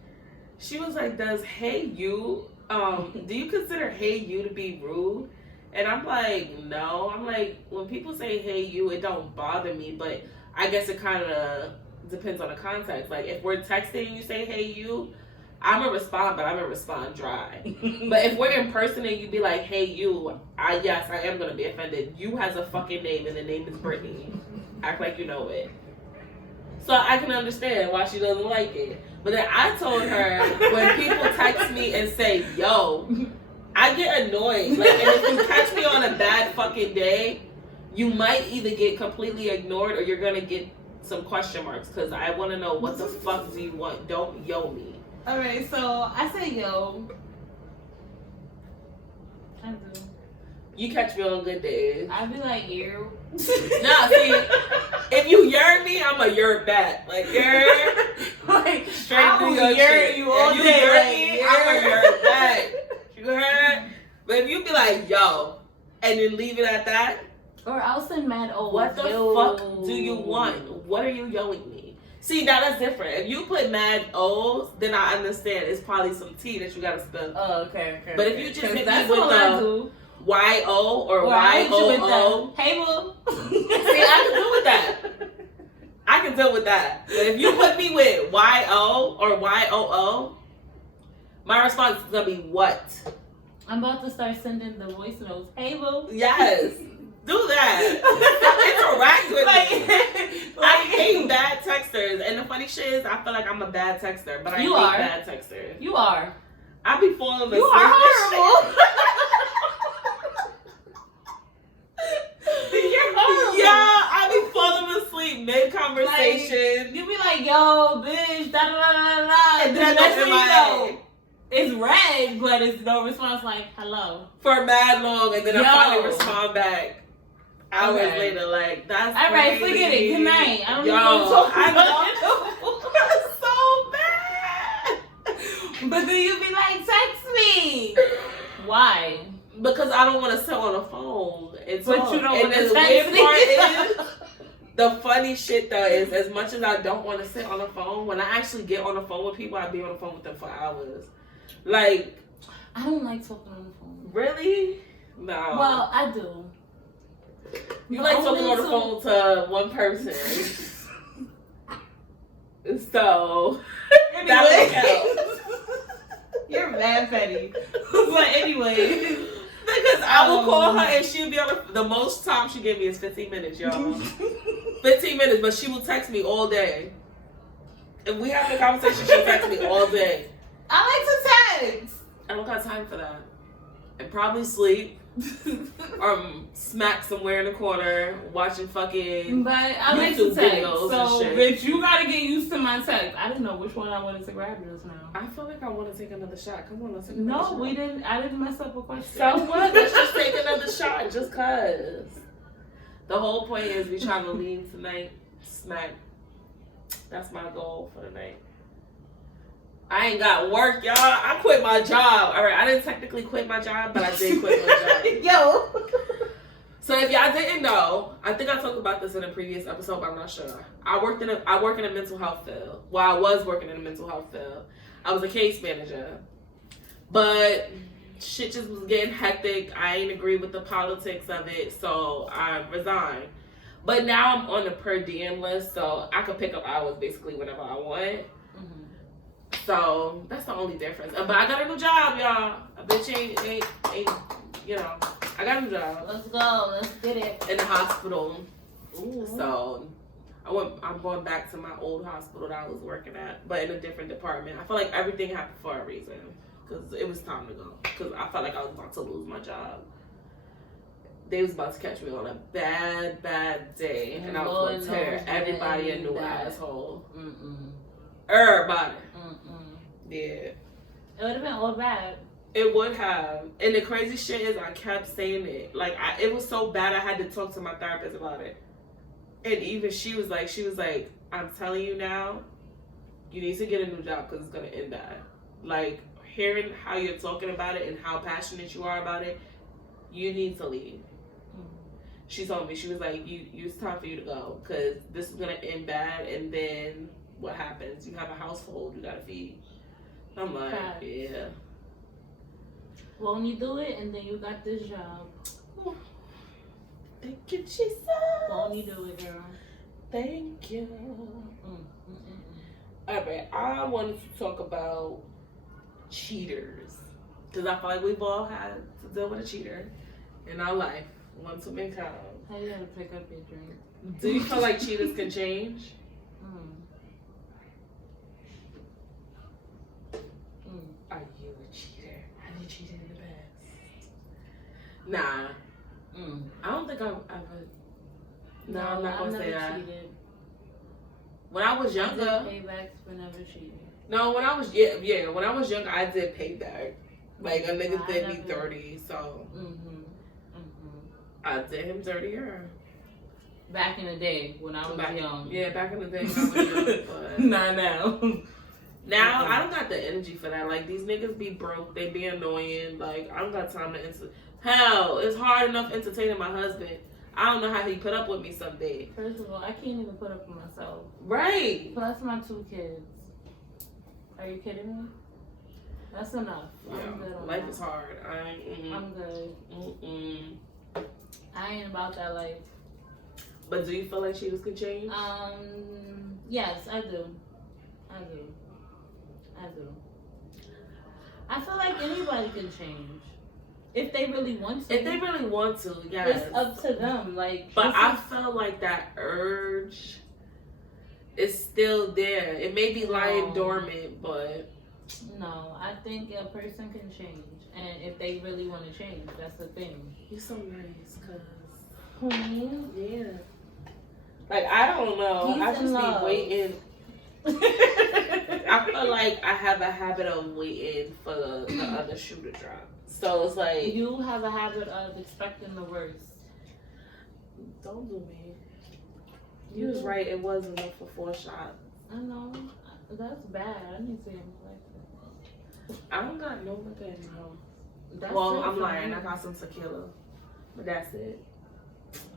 "Does hey you? Do you consider hey you to be rude?" And I'm like, no. I'm like, when people say hey you, it don't bother me, but I guess it kind of depends on the context. Like, if we're texting and you say hey you, I'm gonna respond, but I'm gonna respond dry. But if we're in person and you be like, hey you, I am gonna be offended. You has a fucking name and the name is Brittany. Act like you know it. So I can understand why she doesn't like it. But then I told her, when people text me and say yo, I get annoyed. Like, and if you catch me on a bad fucking day, you might either get completely ignored or you're gonna get some question marks, because I want to know what the fuck do you want. Don't yo me. Alright, so I say yo. I do. You catch me on good days. I be like, yo. Nah, see, if you yearn me, I'm a yearn back. Like, yearn. Like, straight through your yearn shit. You all if you day. yearn Like, me, I'm a yearn back. You heard? But if you be like, yo, and then leave it at that. Or I'll send mad what the fuck do you want? What are you yelling me? See, now that's different. If you put mad O's, then I understand it's probably some tea that you gotta spill. Oh, okay. But if you just hit me with the Y-O or Y-O-O. Hey, boo. See, I can deal with that. I can deal with that. But if you put me with Y-O or Y-O-O, my response is gonna be what? I'm about to start sending the voice notes. Hey, boo. Yes. Do that. Interact with me. I hate bad texters. And the funny shit is, I feel like I'm a bad texter, but I hate bad texters. You are. I be falling asleep. You are horrible. You're horrible. Yeah, I be falling asleep mid-conversation. Like, you be like, yo, bitch, da da da da da. And then next thing you know, it's red, but it's no response, like, hello. For mad long, and then I finally respond back. Hours later, like, that's all right. crazy. Forget it. Good night. I don't Yo, even want to talk I about know. That's so bad. But then you be like, text me. Why? Because I don't want to sit on the phone and talk. But you don't want to the text weird me. part is, the funny shit though is, as much as I don't want to sit on the phone, when I actually get on the phone with people, I be on the phone with them for hours. Like, I don't like talking on the phone. Really? No. Well, I do. You like talking on the phone to one person. So, anyway. You're mad petty. But anyway. Because I will call her and she'll be on the most time she gave me is 15 minutes, y'all. 15 minutes, but she will text me all day. If we have a conversation, she'll text me all day. I like to text. I don't got time for that. And probably sleep. Or smack somewhere in the corner watching fucking but I like YouTube to text. videos So, and shit. bitch, you gotta get used to my text. I didn't know which one I wanted to grab just now. I feel like I want to take another shot. Come on, let's take another shot. No, we didn't. I didn't mess up a question. So what? Let's just take another shot just cause. The whole point is we trying to leave tonight. Smack. That's my goal for the night. I ain't got work, y'all. I quit my job. All right, I didn't technically quit my job, but I did quit my job. Yo. So if y'all didn't know, I think I talked about this in a previous episode, but I'm not sure. I work in a mental health field. Well, I was working in a mental health field. I was a case manager. But shit just was getting hectic. I ain't agree with the politics of it, so I resigned. But now I'm on the per diem list, so I can pick up hours basically whenever I want. So that's the only difference. But I got a new job, y'all. A bitch ain't, you know. I got a new job. Let's go. Let's get it. In the hospital. Ooh. So I'm going back to my old hospital that I was working at, but in a different department. I feel like everything happened for a reason, because it was time to go. Because I felt like I was about to lose my job. They was about to catch me on a bad day, and I was going to tear everybody a new asshole. Everybody. Yeah. It would have been all bad. It would have. And the crazy shit is I kept saying it. Like, it was so bad I had to talk to my therapist about it. And even she was like, I'm telling you now, you need to get a new job because it's going to end bad. Like, hearing how you're talking about it and how passionate you are about it, you need to leave. She told me, she was like, it's time for you to go because this is going to end bad. And then what happens? You have a household you got to feed. I'm like, yeah. Won't you do it? And then you got this job. Thank you, Jesus. Won't you do it, girl? Thank you. All right, I wanted to talk about cheaters because I feel like we've all had to deal with a cheater in our life, one too many times. How you gotta pick up your drink? Do you feel like cheaters can change? Are you a cheater? Have you cheated in the past? Nah. I don't think I've ever. No, I'm not gonna say that. Cheated. When I was younger, paybacks for never cheating. No, when I was when I was younger, I did payback. Like a nigga did me 30, so I did him 30 years. Back in the day when I was young. Yeah, back in the day when I was young. But not now. Now I don't got the energy for that. Like these niggas be broke, they be annoying. Like I don't got time to hell, it's hard enough entertaining my husband. I don't know how he put up with me some days. First of all, I can't even put up with myself. Right. Plus my 2 kids. Are you kidding me? That's enough. Yeah. I'm good on life that. is hard. I'm good. I ain't about that life. But do you feel like cheaters can change? Yes, I do. I feel like anybody can change. If they really want to. If they really want to, yes. It's up to them. Like, but I feel like that urge is still there. It may be lying dormant, but no, I think a person can change. And if they really want to change, that's the thing. You're so nice, cuz. Yeah. Like, I don't know. Peace I just be waiting. I feel like I have a habit of waiting for the other shoe to drop. So it's like you have a habit of expecting the worst. Don't do me. You was right. It was enough for 4 shots. I know. That's bad. I need to like I don't got no liquor in my house. That's well, I'm lying. I got some tequila, but that's it.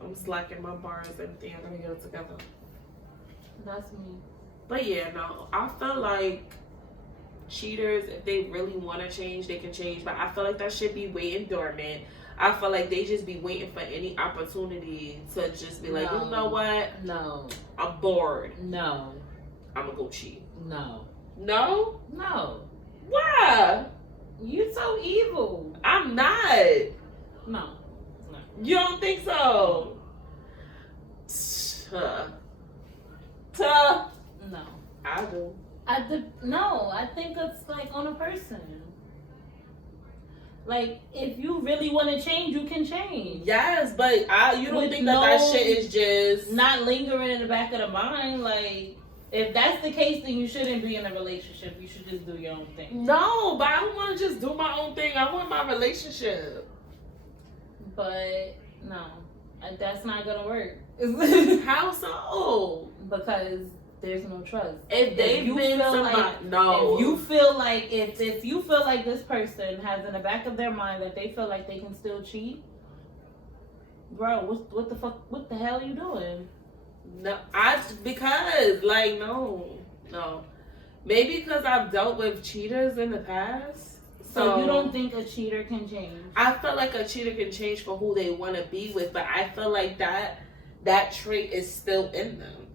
I'm slacking my bars and everything. I'm gonna get it together. That's me. But yeah, no. I feel like cheaters, if they really want to change, they can change. But I feel like that should be waiting dormant. I feel like they just be waiting for any opportunity to just be like, you know what? No. I'm bored. No. I'm gonna go cheat. No. No? No. Why? You so evil. I'm not. No. You don't think so? No. I do. No, I think it's like on a person. Like, if you really want to change, you can change. Yes, but you don't think that shit is just not lingering in the back of the mind. Like, if that's the case, then you shouldn't be in a relationship. You should just do your own thing. No, but I don't want to just do my own thing. I want my relationship. But no, that's not gonna work. How so? Because there's no trust. If you feel like no, if you feel like if you feel like this person has in the back of their mind that they feel like they can still cheat, bro, what the hell are you doing? No, because like no, maybe because I've dealt with cheaters in the past. So you don't think a cheater can change? I feel like a cheater can change for who they want to be with, but I feel like that trait is still in them.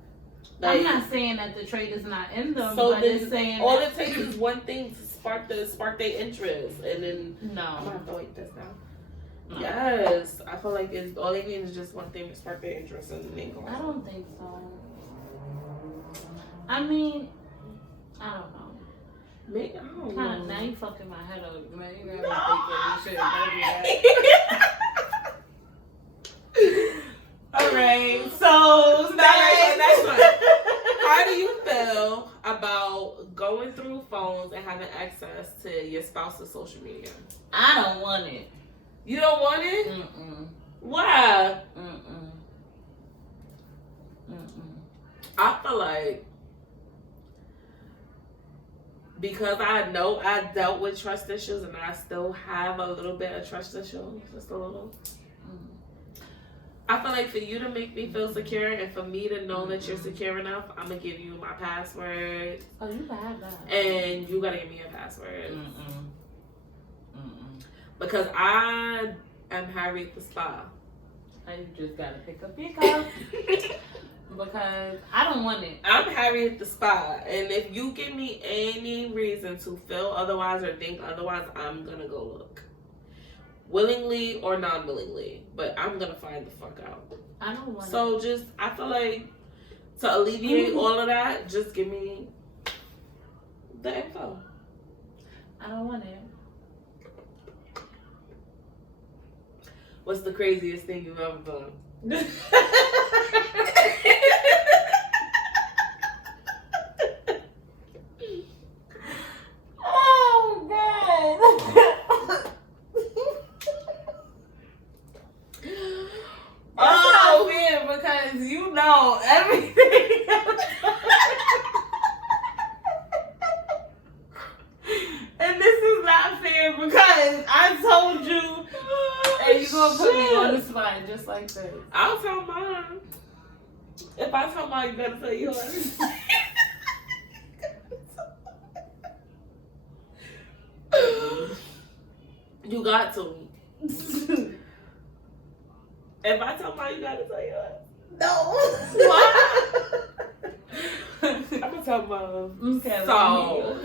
Like, I'm not saying that the trait is not in them, so but it's saying all it takes is one thing to spark their interest, and then no, I'm gonna have to wait this now. No. Yes, I feel like all they need is just one thing to spark their interest, and then they go. I don't think so. I mean, I don't know. Maybe, I don't Kinda, know. now you fucking my head up, man. You No. gotta think of this shit. Alright, so next one. How do you feel about going through phones and having access to your spouse's social media? I don't want it. You don't want it? Mm-mm. Why? Mm-mm. Mm-mm. I feel like because I know I dealt with trust issues and I still have a little bit of trust issues, just a little. I feel like for you to make me feel secure and for me to know that you're secure enough, I'm going to give you my password. Oh, you can have that. And you got to give me a password. Mm-mm. Mm-mm. Because I am Harriet the Spy. You just got to pick up your cup. Because I don't want it. I'm Harriet the Spy. And if you give me any reason to feel otherwise or think otherwise, I'm going to go look. Willingly or non-willingly, but I'm gonna find the fuck out. I don't want So just, I feel like to alleviate all of that, just give me the info. I don't want it. What's the craziest thing you've ever done? Oh God. Oh, man, because you know everything. And this is not fair because I told you, and you're going to put me on the spot just like this. I'll tell mine. If I tell mine, you better tell yours. You got to. If I tell mine, you gotta tell yours. No. Why? I'm gonna tell mine. Okay, So,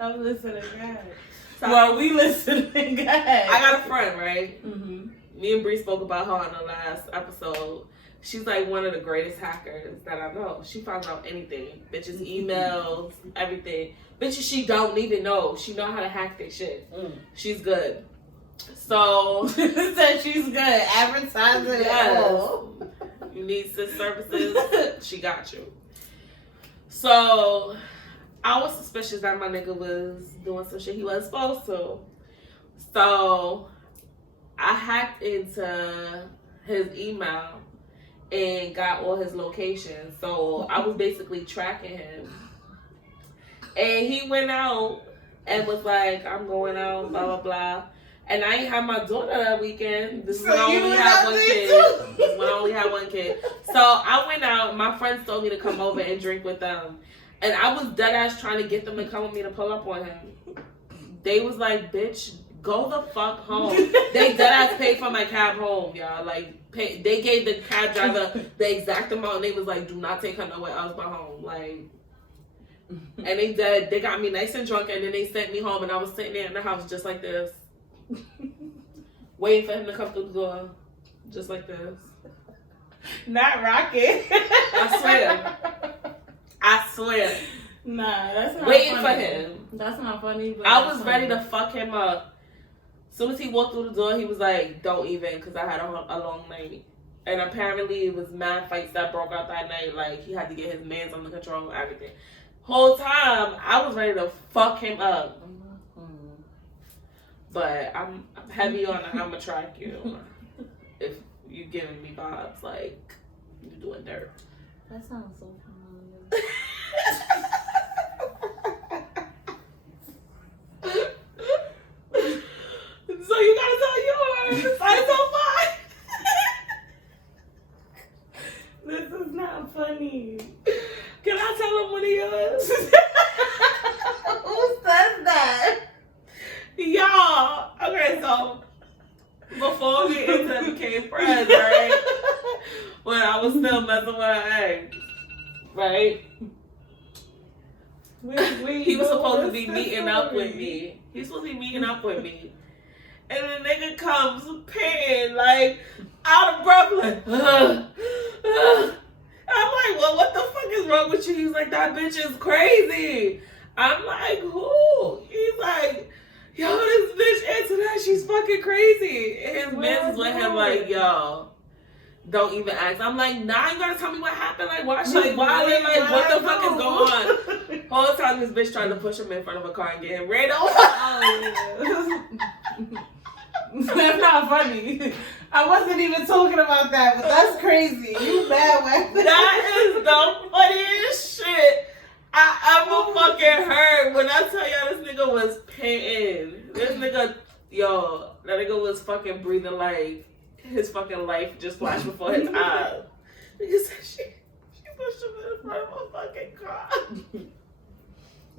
I'm listening, guys. So, well, we listening, guys. I got a friend, right? Mm-hmm. Me and Bree spoke about her on the last episode. She's like one of the greatest hackers that I know. She finds out anything. Bitches' emails, everything. Bitches she don't even know. She know how to hack their shit. She's good. So said she's good. Advertising. Yes. You need sis services, she got you. So I was suspicious that my nigga was doing some shit he wasn't supposed to. So I hacked into his email and got all his locations. So I was basically tracking him. And he went out and was like, I'm going out, blah, blah, blah. And I ain't have my daughter that weekend. This is when I only had one kid. This is when I only had one kid. So I went out. My friends told me to come over and drink with them. And I was dead ass trying to get them to come with me to pull up on him. They was like, bitch, go the fuck home. They dead ass paid for my cab home, y'all. Like, they gave the cab driver the exact amount. And they was like, do not take her nowhere else but home. Like, and they got me nice and drunk. And then they sent me home. And I was sitting there in the house just like this. Waiting for him to come through the door. Just like this. Not rocking. I swear. Nah, that's not waiting funny. for him. That's not funny. But I was ready to fuck him up. As soon as he walked through the door, he was like, don't even, because I had a long night. And apparently it was mad fights that broke out that night. Like, he had to get his mans under control and everything. Whole time, I was ready to fuck him up. But I'm heavy on I'm gonna track you. If you giving me vibes like you doing dirt. That sounds so familiar. So you gotta tell yours. I told mine. This is not funny. Can I tell him one of yours? Who says that? Y'all, okay, so before we became friends, right? When I was still messing with her ex, right? He was supposed to be meeting up with me. He was supposed to be meeting up with me. And the nigga comes panting like out of breath, like, I'm like, well, what the fuck is wrong with you? He's like, that bitch is crazy. I'm like, who? He's like, yo, this bitch answer that, she's fucking crazy. And his man is with him like, yo, don't even ask. I'm like, nah, you gotta tell me what happened. Like, why she's wilding? Like, what the fuck is going on? Whole time this bitch trying to push him in front of a car and get him ran over. Oh, yeah. That's not funny. I wasn't even talking about that, but that's crazy. You mad when that is the funniest shit I ever fucking heard. When I tell y'all this nigga was painting. This nigga, yo, that nigga was fucking breathing like his fucking life just flashed before his eyes. Nigga said she pushed him in front of a fucking car.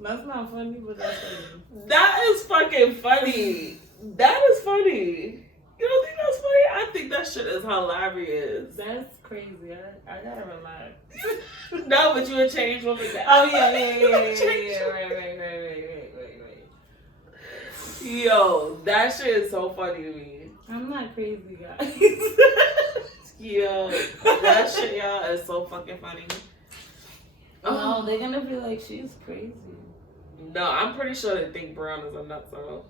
That's not funny, but that's funny. That is fucking funny. That is funny. You don't think that's funny? I think that shit is hilarious. That's crazy. I gotta relax. No, but you would change what we got. Oh yeah. Right. Yo, that shit is so funny to me. I'm not crazy, guys. Yo, that shit, y'all, is so fucking funny. Oh, they're gonna be like, she's crazy. No, I'm pretty sure they think Brown is a nutso.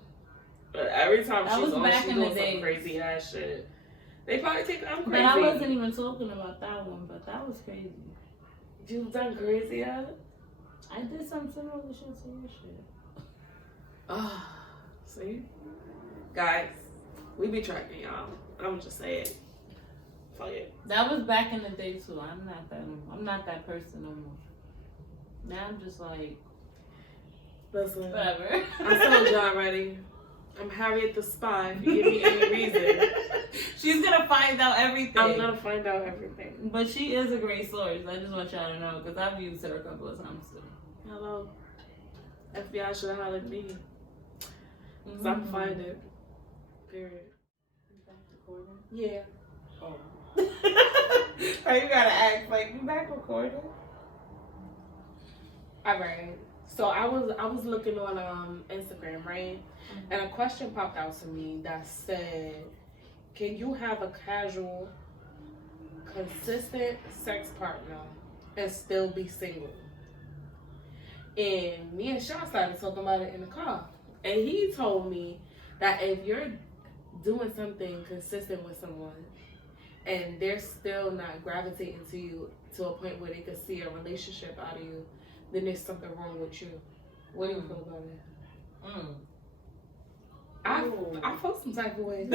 But every time she's on, she's doing some crazy ass shit. They probably think I'm crazy. But I wasn't even talking about that one, but that was crazy. You've done crazy yet? I did some similar shit to your shit. Ah, see? Guys, we be tracking y'all. I'm just saying. Fuck it. That was back in the day too. I'm not that person no more. Now I'm just like, listen, whatever. I told y'all already. I'm Harriet the Spy. If you give me any reason, she's gonna find out everything. I'm gonna find out everything. But she is a great source. I just want y'all to know because I've used her a couple of times too. Hello, FBI should have hollered me. Cause I can find it. Period. You back recording? Yeah. Oh. Oh, you gotta act like you back recording. All right. So I was looking on Instagram, right? Mm-hmm. And a question popped out to me that said, can you have a casual, consistent sex partner and still be single? And me and Sean started talking about it in the car. And he told me that if you're doing something consistent with someone and they're still not gravitating to you to a point where they can see a relationship out of you, then there's something wrong with you. What do you feel about it? I felt some type of way.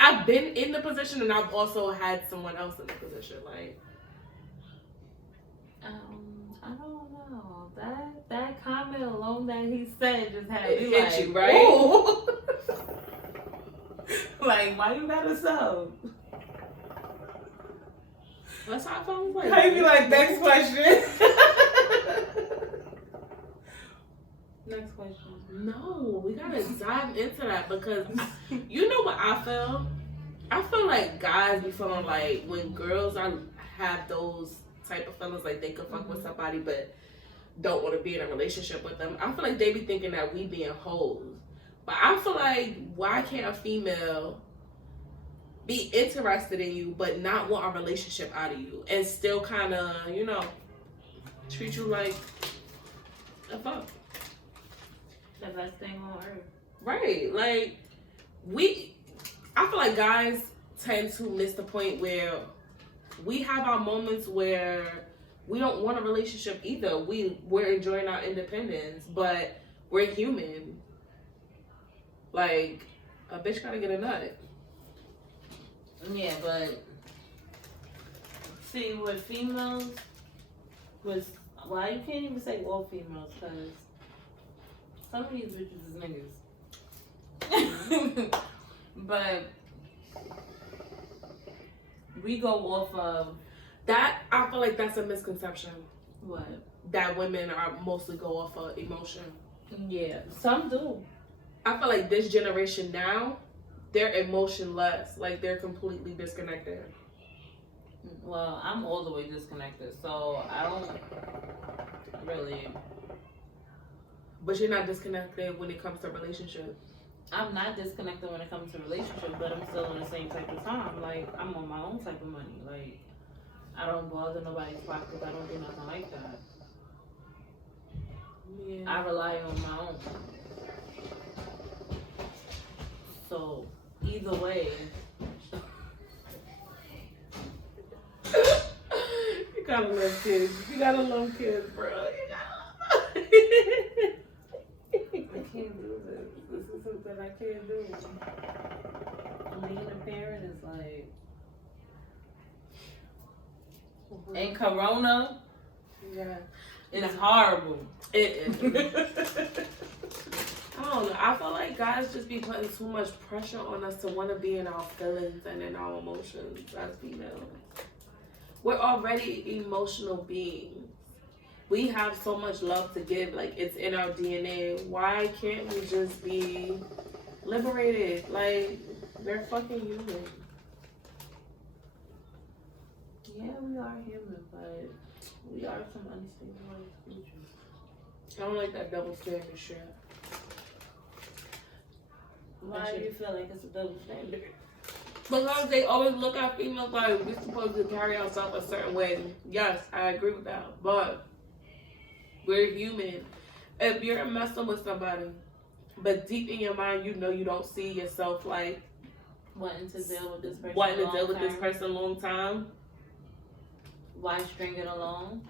I've been in the position and I've also had someone else in the position. Like, I don't know. That comment alone that he said just had me hit like, you, right? Like, why you gotta sub? That's how I felt. Like, I'd be like, next question. Next question. No, we gotta dive into that because you know what I feel? I feel like guys be feeling like when girls have those type of feelings like they could fuck with somebody but don't want to be in a relationship with them. I feel like they be thinking that we being hoes. But I feel like why can't a female be interested in you but not want a relationship out of you and still kind of, you know, treat you like a fuck? The best thing on earth. Right. Like, I feel like guys tend to miss the point where we have our moments where we don't want a relationship either. We're enjoying our independence, but we're human. Like, a bitch gotta get a nut. Yeah, but see, with females, you can't even say all females, because some of these bitches is niggas. But we go off of that. I feel like that's a misconception. What? That women are mostly go off of emotion. Yeah, some do. I feel like this generation now, they're emotionless. Like, they're completely disconnected. Well, I'm all the way disconnected, so I don't really. But you're not disconnected when it comes to relationships. I'm not disconnected when it comes to relationships, but I'm still on the same type of time. Like, I'm on my own type of money. Like, I don't bother nobody's pockets. I don't do nothing like that. Yeah. I rely on my own. So either way, you gotta love kids. You gotta love kids, bro. I can't do this. This is something I can't do. being a parent is like, and Corona, yeah, it's horrible. It is. I don't know. I feel like guys just be putting too much pressure on us to want to be in our feelings and in our emotions as females. We're already emotional beings. We have so much love to give. Like, it's in our DNA. Why can't we just be liberated? Like, they're fucking human. Yeah, we are human, but we are some unstable creatures. I don't like that double standard shit. Why do you feel like it's a double standard? Because they always look at females like we're supposed to carry ourselves a certain way. Yes, I agree with that. But we're human. If you're messing with somebody, but deep in your mind you know you don't see yourself like wanting to deal with this person. A long time. Why string it along?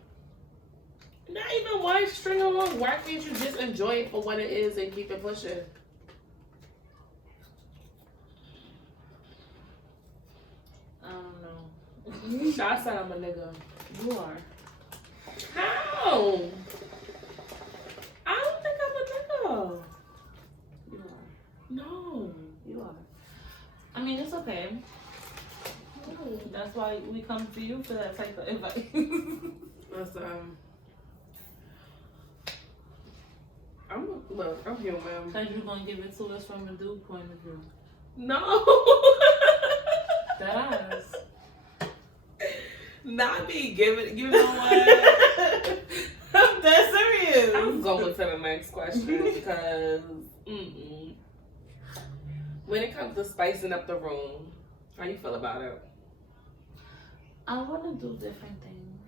Not even why string along. Why can't you just enjoy it for what it is and keep it pushing? I don't know. I said I'm a nigga. You are. How? I don't think I'm a nigga. You are. No. You are. I mean, it's okay. That's why we come to you for that type of advice. That's I'm human. Because you're going to give it to us from a dude point of view. No. That ass. Not me giving, you know what? I'm that serious. I'm going to the next question because when it comes to spicing up the room, how you feel about it? I want to do different things.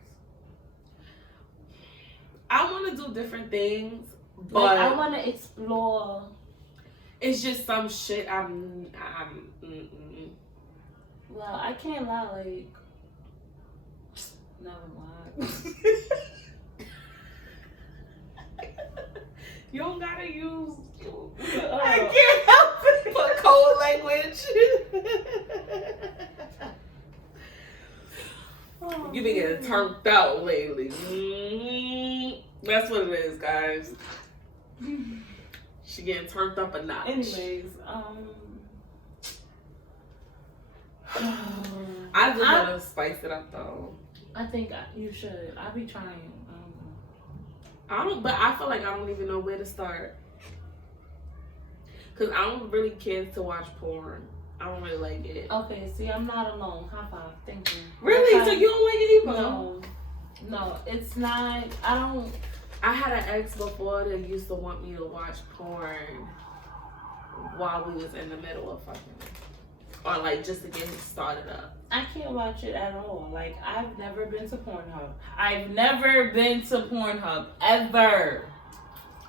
I want to do different things, but like, I want to explore. It's just some shit Well, I can't lie, like, never mind. You don't gotta use. I can't help it. Put cold language. You been getting turned out lately. That's what it is, guys. She getting turned up a notch. Anyways, I just want to spice it up though. I think you should. I be trying. But I feel like I don't even know where to start. Cause I don't really care to watch porn. I don't really like it. Okay, see, I'm not alone. High five. Thank you. Really? So you don't like it either? No, it's not. I don't. I had an ex before that used to want me to watch porn while we was in the middle of fucking. Or like just to get it started up. I can't watch it at all. Like, I've never been to Pornhub. Ever.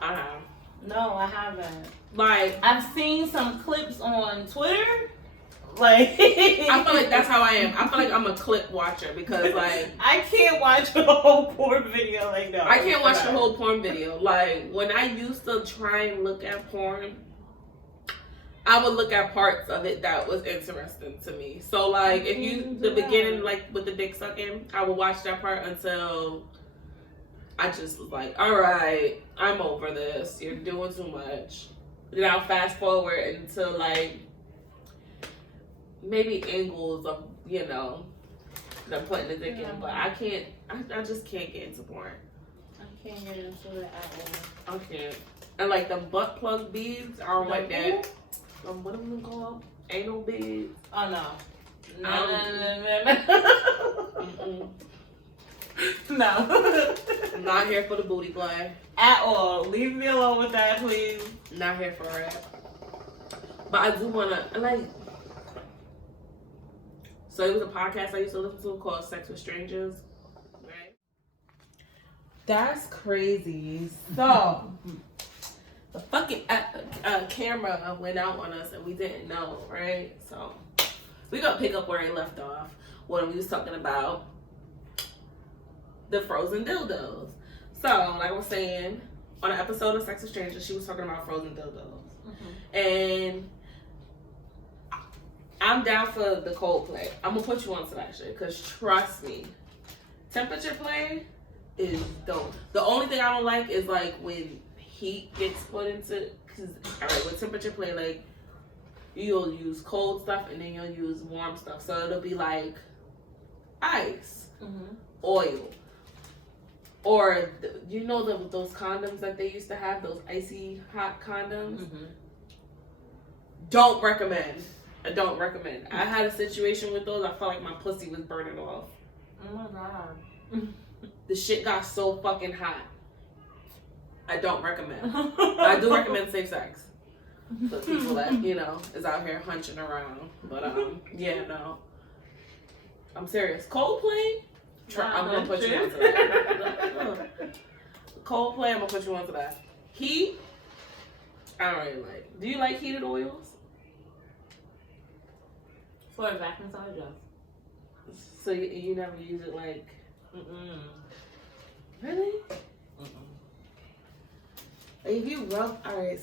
I have. No, I haven't. Like, I've seen some clips on Twitter. Like, I feel like that's how I am. I feel like I'm a clip watcher because like I can't watch a whole porn video like that. I can't watch the whole porn video. Like, when I used to try and look at porn, I would look at parts of it that was interesting to me. So like, if you the beginning, like with the dick sucking, I would watch that part until I just was like, all right, I'm over this. You're doing too much. Then I'll fast forward until like maybe angles of, you know, them putting the dick in. But I can't. I just can't get into porn. I can't get into it at all. I can't. And like the butt plug beads, I don't like that. What are we called? Anal beads. Oh no. No. No. I'm not here for the booty play. At all. Leave me alone with that, please. Not here for it. But I do wanna like So it was a podcast I used to listen to called Sex with Strangers. Right? That's crazy. So the fucking camera went out on us and we didn't know, right? So we're gonna pick up where it left off when we was talking about the frozen dildos. So, like I was saying, on an episode of Sex with Strangers, she was talking about frozen dildos. And I'm down for the cold play. I'm gonna put you on to that shit, because trust me, temperature play is dope. The only thing I don't like is like when heat gets put into, because alright, with temperature play, like you'll use cold stuff and then you'll use warm stuff. So it'll be like ice, oil, or you know those condoms that they used to have, those icy hot condoms. Don't recommend. I don't recommend. I had a situation with those. I felt like my pussy was burning off. Oh my god. The shit got so fucking hot. I don't recommend. I do recommend safe sex for people that, you know, is out here hunching around. But yeah, no. I'm serious. Coldplay? I'm gonna put you onto that. Coldplay, I'm gonna put you onto that. Heat? I don't really like. Do you like heated oils? For a vacuum massage, yes. So you never use it like... Really? If you rub... Alright,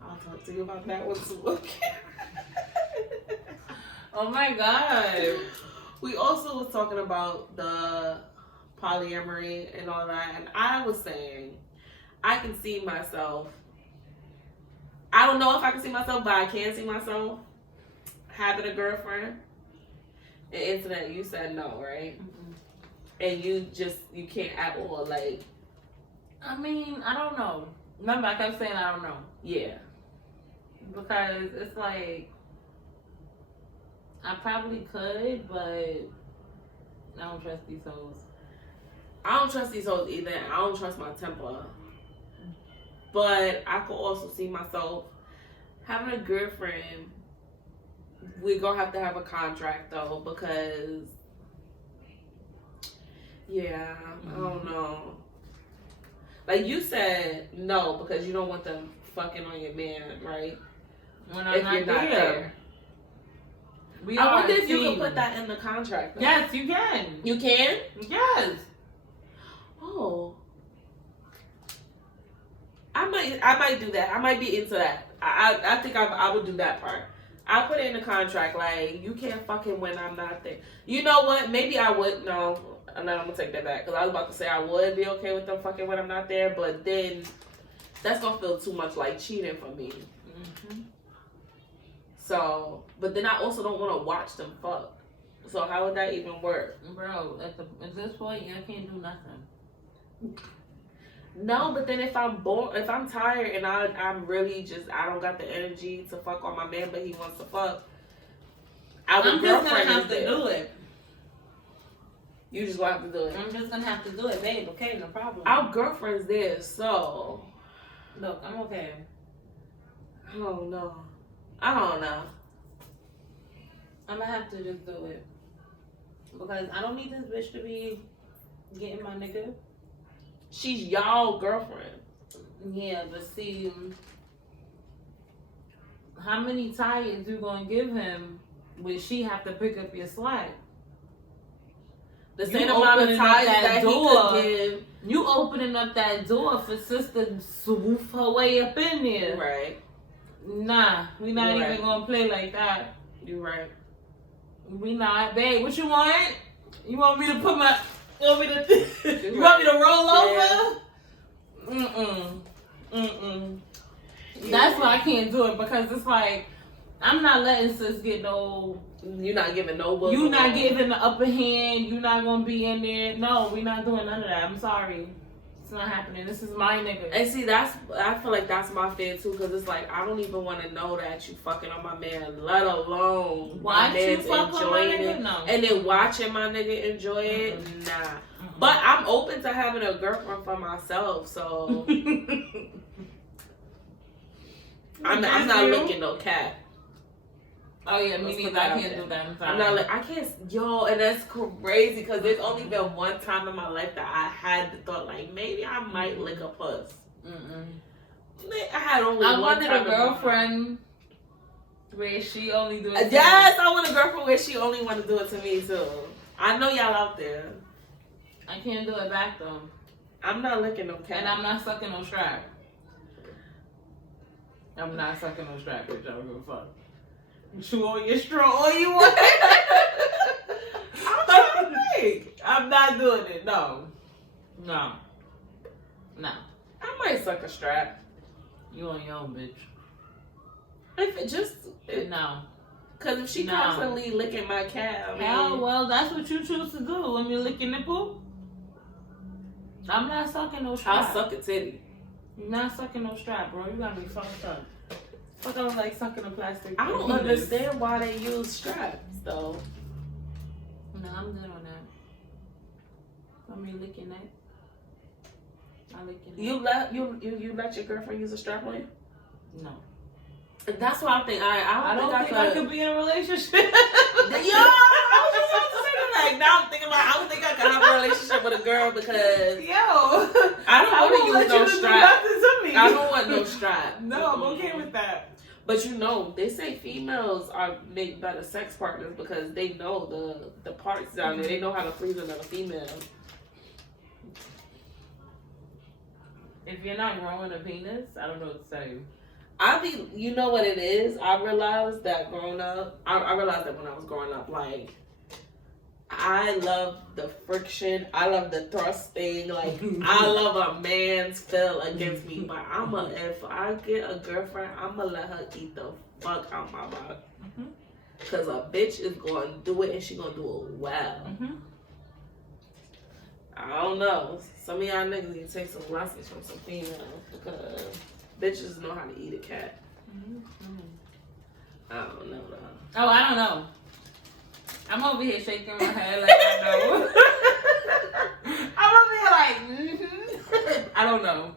I'll talk to you about that one too. Okay. Oh my god. We also was talking about the polyamory and all that, and I was saying I can see myself... I don't know if I can see myself, but I can see myself having a girlfriend. And Internet, you said no, right? And you can't at all, like... I mean, I don't know. Remember, I kept saying I don't know. Yeah. Because it's like, I probably could, but I don't trust these hoes. I don't trust these hoes either. I don't trust my temper. But I could also see myself having a girlfriend. We're going to have a contract, though, because, yeah, I don't know. Like, you said no because you don't want them fucking on your man, right? When I'm not there. I wonder if you could put that in the contract, though. Yes, you can. You can? Yes. Oh. I might do that. I might be into that. I think I would do that part. I'll put it in the contract, like, you can't fucking when I'm not there. You know what? Maybe I would. No, I'm going to take that back. Because I was about to say I would be okay with them fucking when I'm not there. But then that's going to feel too much like cheating for me. So, but then I also don't want to watch them fuck. So how would that even work? Bro, at this point, I can't do nothing. No, but then if I'm bored, if I'm tired and I'm really just, I don't got the energy to fuck on my man, but he wants to fuck, I'm just gonna have to do it. You just gonna have to do it. I'm just gonna have to do it, babe. Okay, no problem. Our girlfriend's there, so look, I'm okay. I don't know. I don't know. I'm gonna have to just do it because I don't need this bitch to be getting my nigga. She's y'all girlfriend. Yeah, but see, how many tires you gonna give him when she have to pick up your slack? The same amount of tires that he could give. You opening up that door for sister to swoop her way up in there. Right. Nah, we not even gonna play like that. You right. We not. Babe, what you want? You want me to put my... You want me to roll over? That's why I can't do it, because it's like, I'm not letting sis get no... You're not giving no book. You not giving the upper hand. You not gonna be in there. No, we not doing none of that. I'm sorry. It's not happening. This is my nigga. And see, I feel like that's my fear too, because it's like, I don't even want to know that you fucking on my man, let alone watch you fuck on my nigga? No. And then watching my nigga enjoy it. Nah. But I'm open to having a girlfriend for myself, so I'm not looking no cat. Oh yeah, me neither. I can't do that. I'm not like, I can't, yo, and that's crazy because there's only been one time in my life that I had the thought like maybe I might lick a puss. I had only I one wanted time a girlfriend where she only do it. Yes, I want a girlfriend where she only want to do it to me too. I know y'all out there. I can't do it back though. I'm not licking no cat. And I'm not sucking no strap. I'm not sucking no strap, bitch. I don't give a fuck. Chew on your straw all you want. I'm not doing it. No. I might suck a strap. You on your own, bitch. If it just no. Cause if she constantly licking my cat, I mean, hell, well, that's what you choose to do when you lick your nipple. I'm not sucking no strap. I'll suck a titty. You're not sucking no strap, bro. You gotta be fucked up. Fuck, I was like sucking a plastic. I don't understand why they use straps though. No, I'm good on that. I mean, licking that. I licking that. You let your girlfriend use a strap on you? No. That's what I think. I don't think I could be in a relationship. Yo, I was just about to say that. Like, now I'm thinking about, I don't think I could have a relationship with a girl because I don't want to use no strap. I don't want no strap. No, I'm okay with that. But you know, they say females make better sex partners because they know the parts down there. They know how to please another female. If you're not growing a penis, I don't know what to tell you. You know what it is? I realized that growing up, I realized that when I was growing up, like, I love the friction. I love the thrusting. Like, I love a man's feel against me. But if I get a girlfriend, I'm going to let her eat the fuck out my butt. Because a bitch is going to do it and she going to do it well. I don't know. Some of y'all niggas need to take some lessons from some females because bitches know how to eat a cat. I don't know though. Oh, I don't know. I'm over here shaking my head like I know. I'm over here like, I don't know.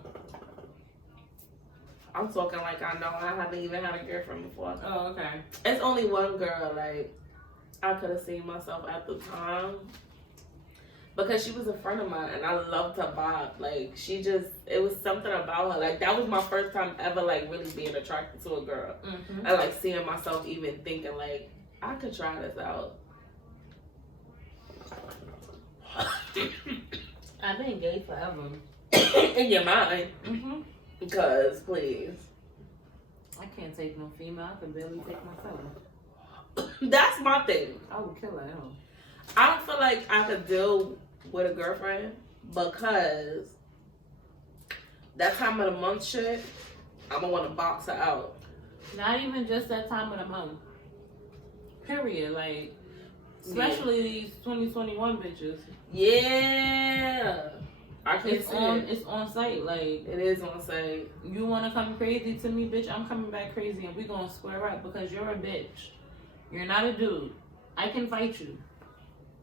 I'm talking like I know. I haven't even had a girlfriend before. Oh, okay. It's only one girl, like, I could have seen myself at the time. Because she was a friend of mine and I loved her vibe. Like, it was something about her. Like, that was my first time ever, like, really being attracted to a girl. And, like, seeing myself even thinking, like, I could try this out. I've been gay forever. In your mind. Because, please. I can't take no female. I can barely take myself. That's my thing. I would kill her. I don't feel like I could deal with a girlfriend because that time of the month shit, I'm gonna want to box her out. Not even just that time of the month. Period. Like, especially these 2021 bitches. Yeah. I can't It's on site. Like, it is on site. You want to come crazy to me, bitch? I'm coming back crazy and we gonna square up because you're a bitch. You're not a dude. I can fight you.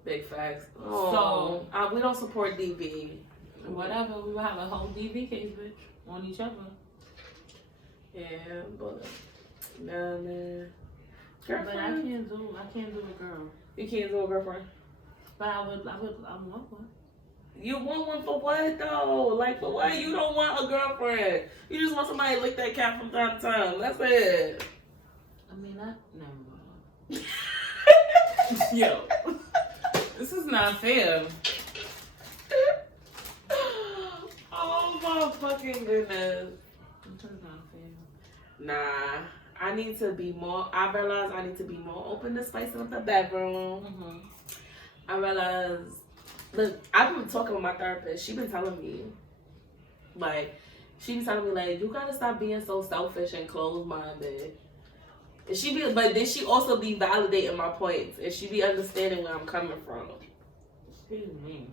Big facts. So we don't support DV. Whatever, we will have a whole DV case, bitch, on each other. Yeah, but nah, man. Girlfriend. But I can't do a girl. You can't do a girlfriend. But I want one. You want one for what though? Like for what? You don't want a girlfriend. You just want somebody to lick that cat from time to time. That's it. I mean, no. Yo. This is not fair. Oh my fucking goodness. This is not fair. Nah, I realize I need to be more open to spicing up the bedroom. I realize, look, I've been talking with my therapist. She been telling me, like, you gotta stop being so selfish and closed-minded. And but then she also be validating my points and she be understanding where I'm coming from. Excuse me.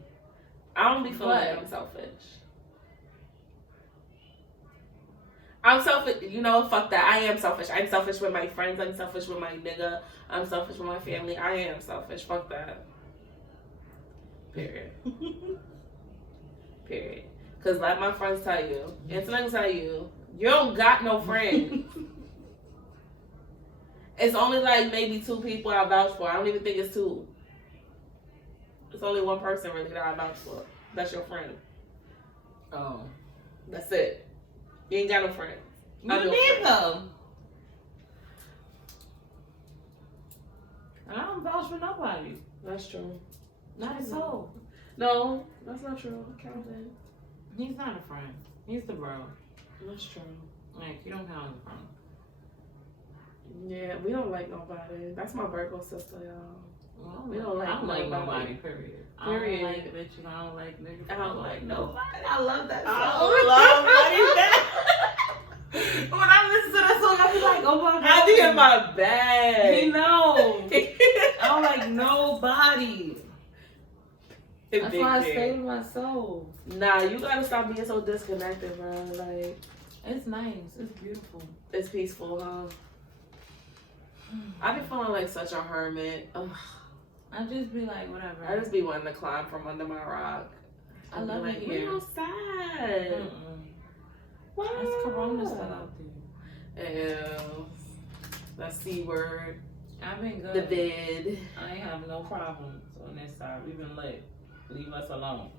I don't be feeling like I'm selfish. I'm selfish, fuck that. I am selfish. I'm selfish with my friends. I'm selfish with my nigga. I'm selfish with my family. I am selfish. Fuck that. Period. Period. Because like my friends tell you, and somebody tell you, you don't got no friends. It's only like maybe 2 people I vouch for. I don't even think it's 2. It's only one person really that I vouch for. That's your friend. Oh. That's it. You ain't got no friends. You need them. And I don't vouch for nobody. That's true. Not a soul. No, that's not true. Calvin. He's not a friend. He's the bro. That's true. Like, you don't count as a friend. Yeah, we don't like nobody. That's my Virgo sister, y'all. Well, We don't like nobody, period. I don't like bitches. I don't like niggas. I don't like nobody. I love that song. I love that. When I listen to that song, I be like, oh my god. I be in my bag. You know. I don't like nobody. That's why I stay with my soul. Nah, you gotta stop being so disconnected, bro. Like, it's nice. It's beautiful. It's peaceful, huh? I be feeling like such a hermit. Ugh. I just be like, whatever. I just be wanting to climb from under my rock. I love it here. We're outside. Wow. It's Corona still out there. Ew. That C word. I've been good. The bed. I ain't have no problems on this side. We've been lit. Leave us alone.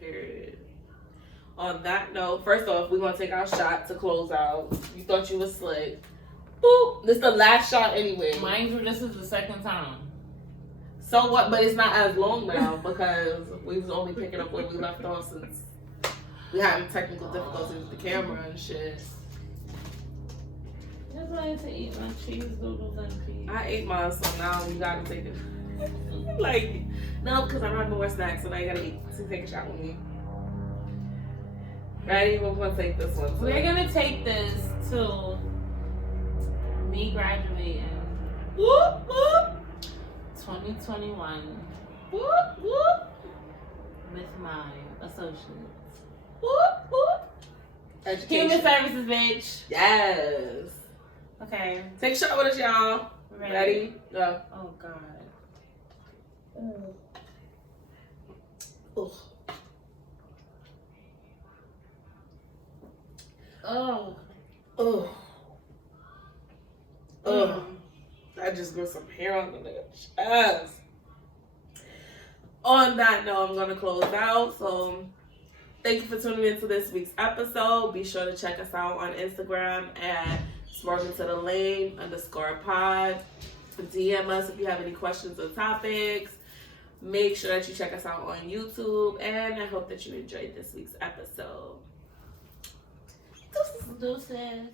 Period. On that note, first off, we're going to take our shot to close out. You thought you was slick. Boop. This is the last shot anyway. Mind you, this is the second time. So what? But it's not as long now because we was only picking up where we left off since we having technical difficulties with the camera and shit. Just wanted to eat my cheese doodles and peas. I ate mine, so now you gotta take it. Like, no, because I have more snacks, so now you gotta eat. So take a shot with me. Ready? We're gonna take this one. We're gonna take this to me graduating. Whoop whoop. 2021. Whoop whoop. With my associates. Whoop whoop. Education. Human services, bitch. Yes. Okay. Take a shot with us, y'all. Ready? Go. Oh God. Ugh. Oh. Ugh. Ugh. I just grew some hair on the nigga's chest. On that note, I'm going to close out. So, thank you for tuning into this week's episode. Be sure to check us out on Instagram at @SwervingToTheLane_pod. DM us if you have any questions or topics. Make sure that you check us out on YouTube. And I hope that you enjoyed this week's episode. Deuces.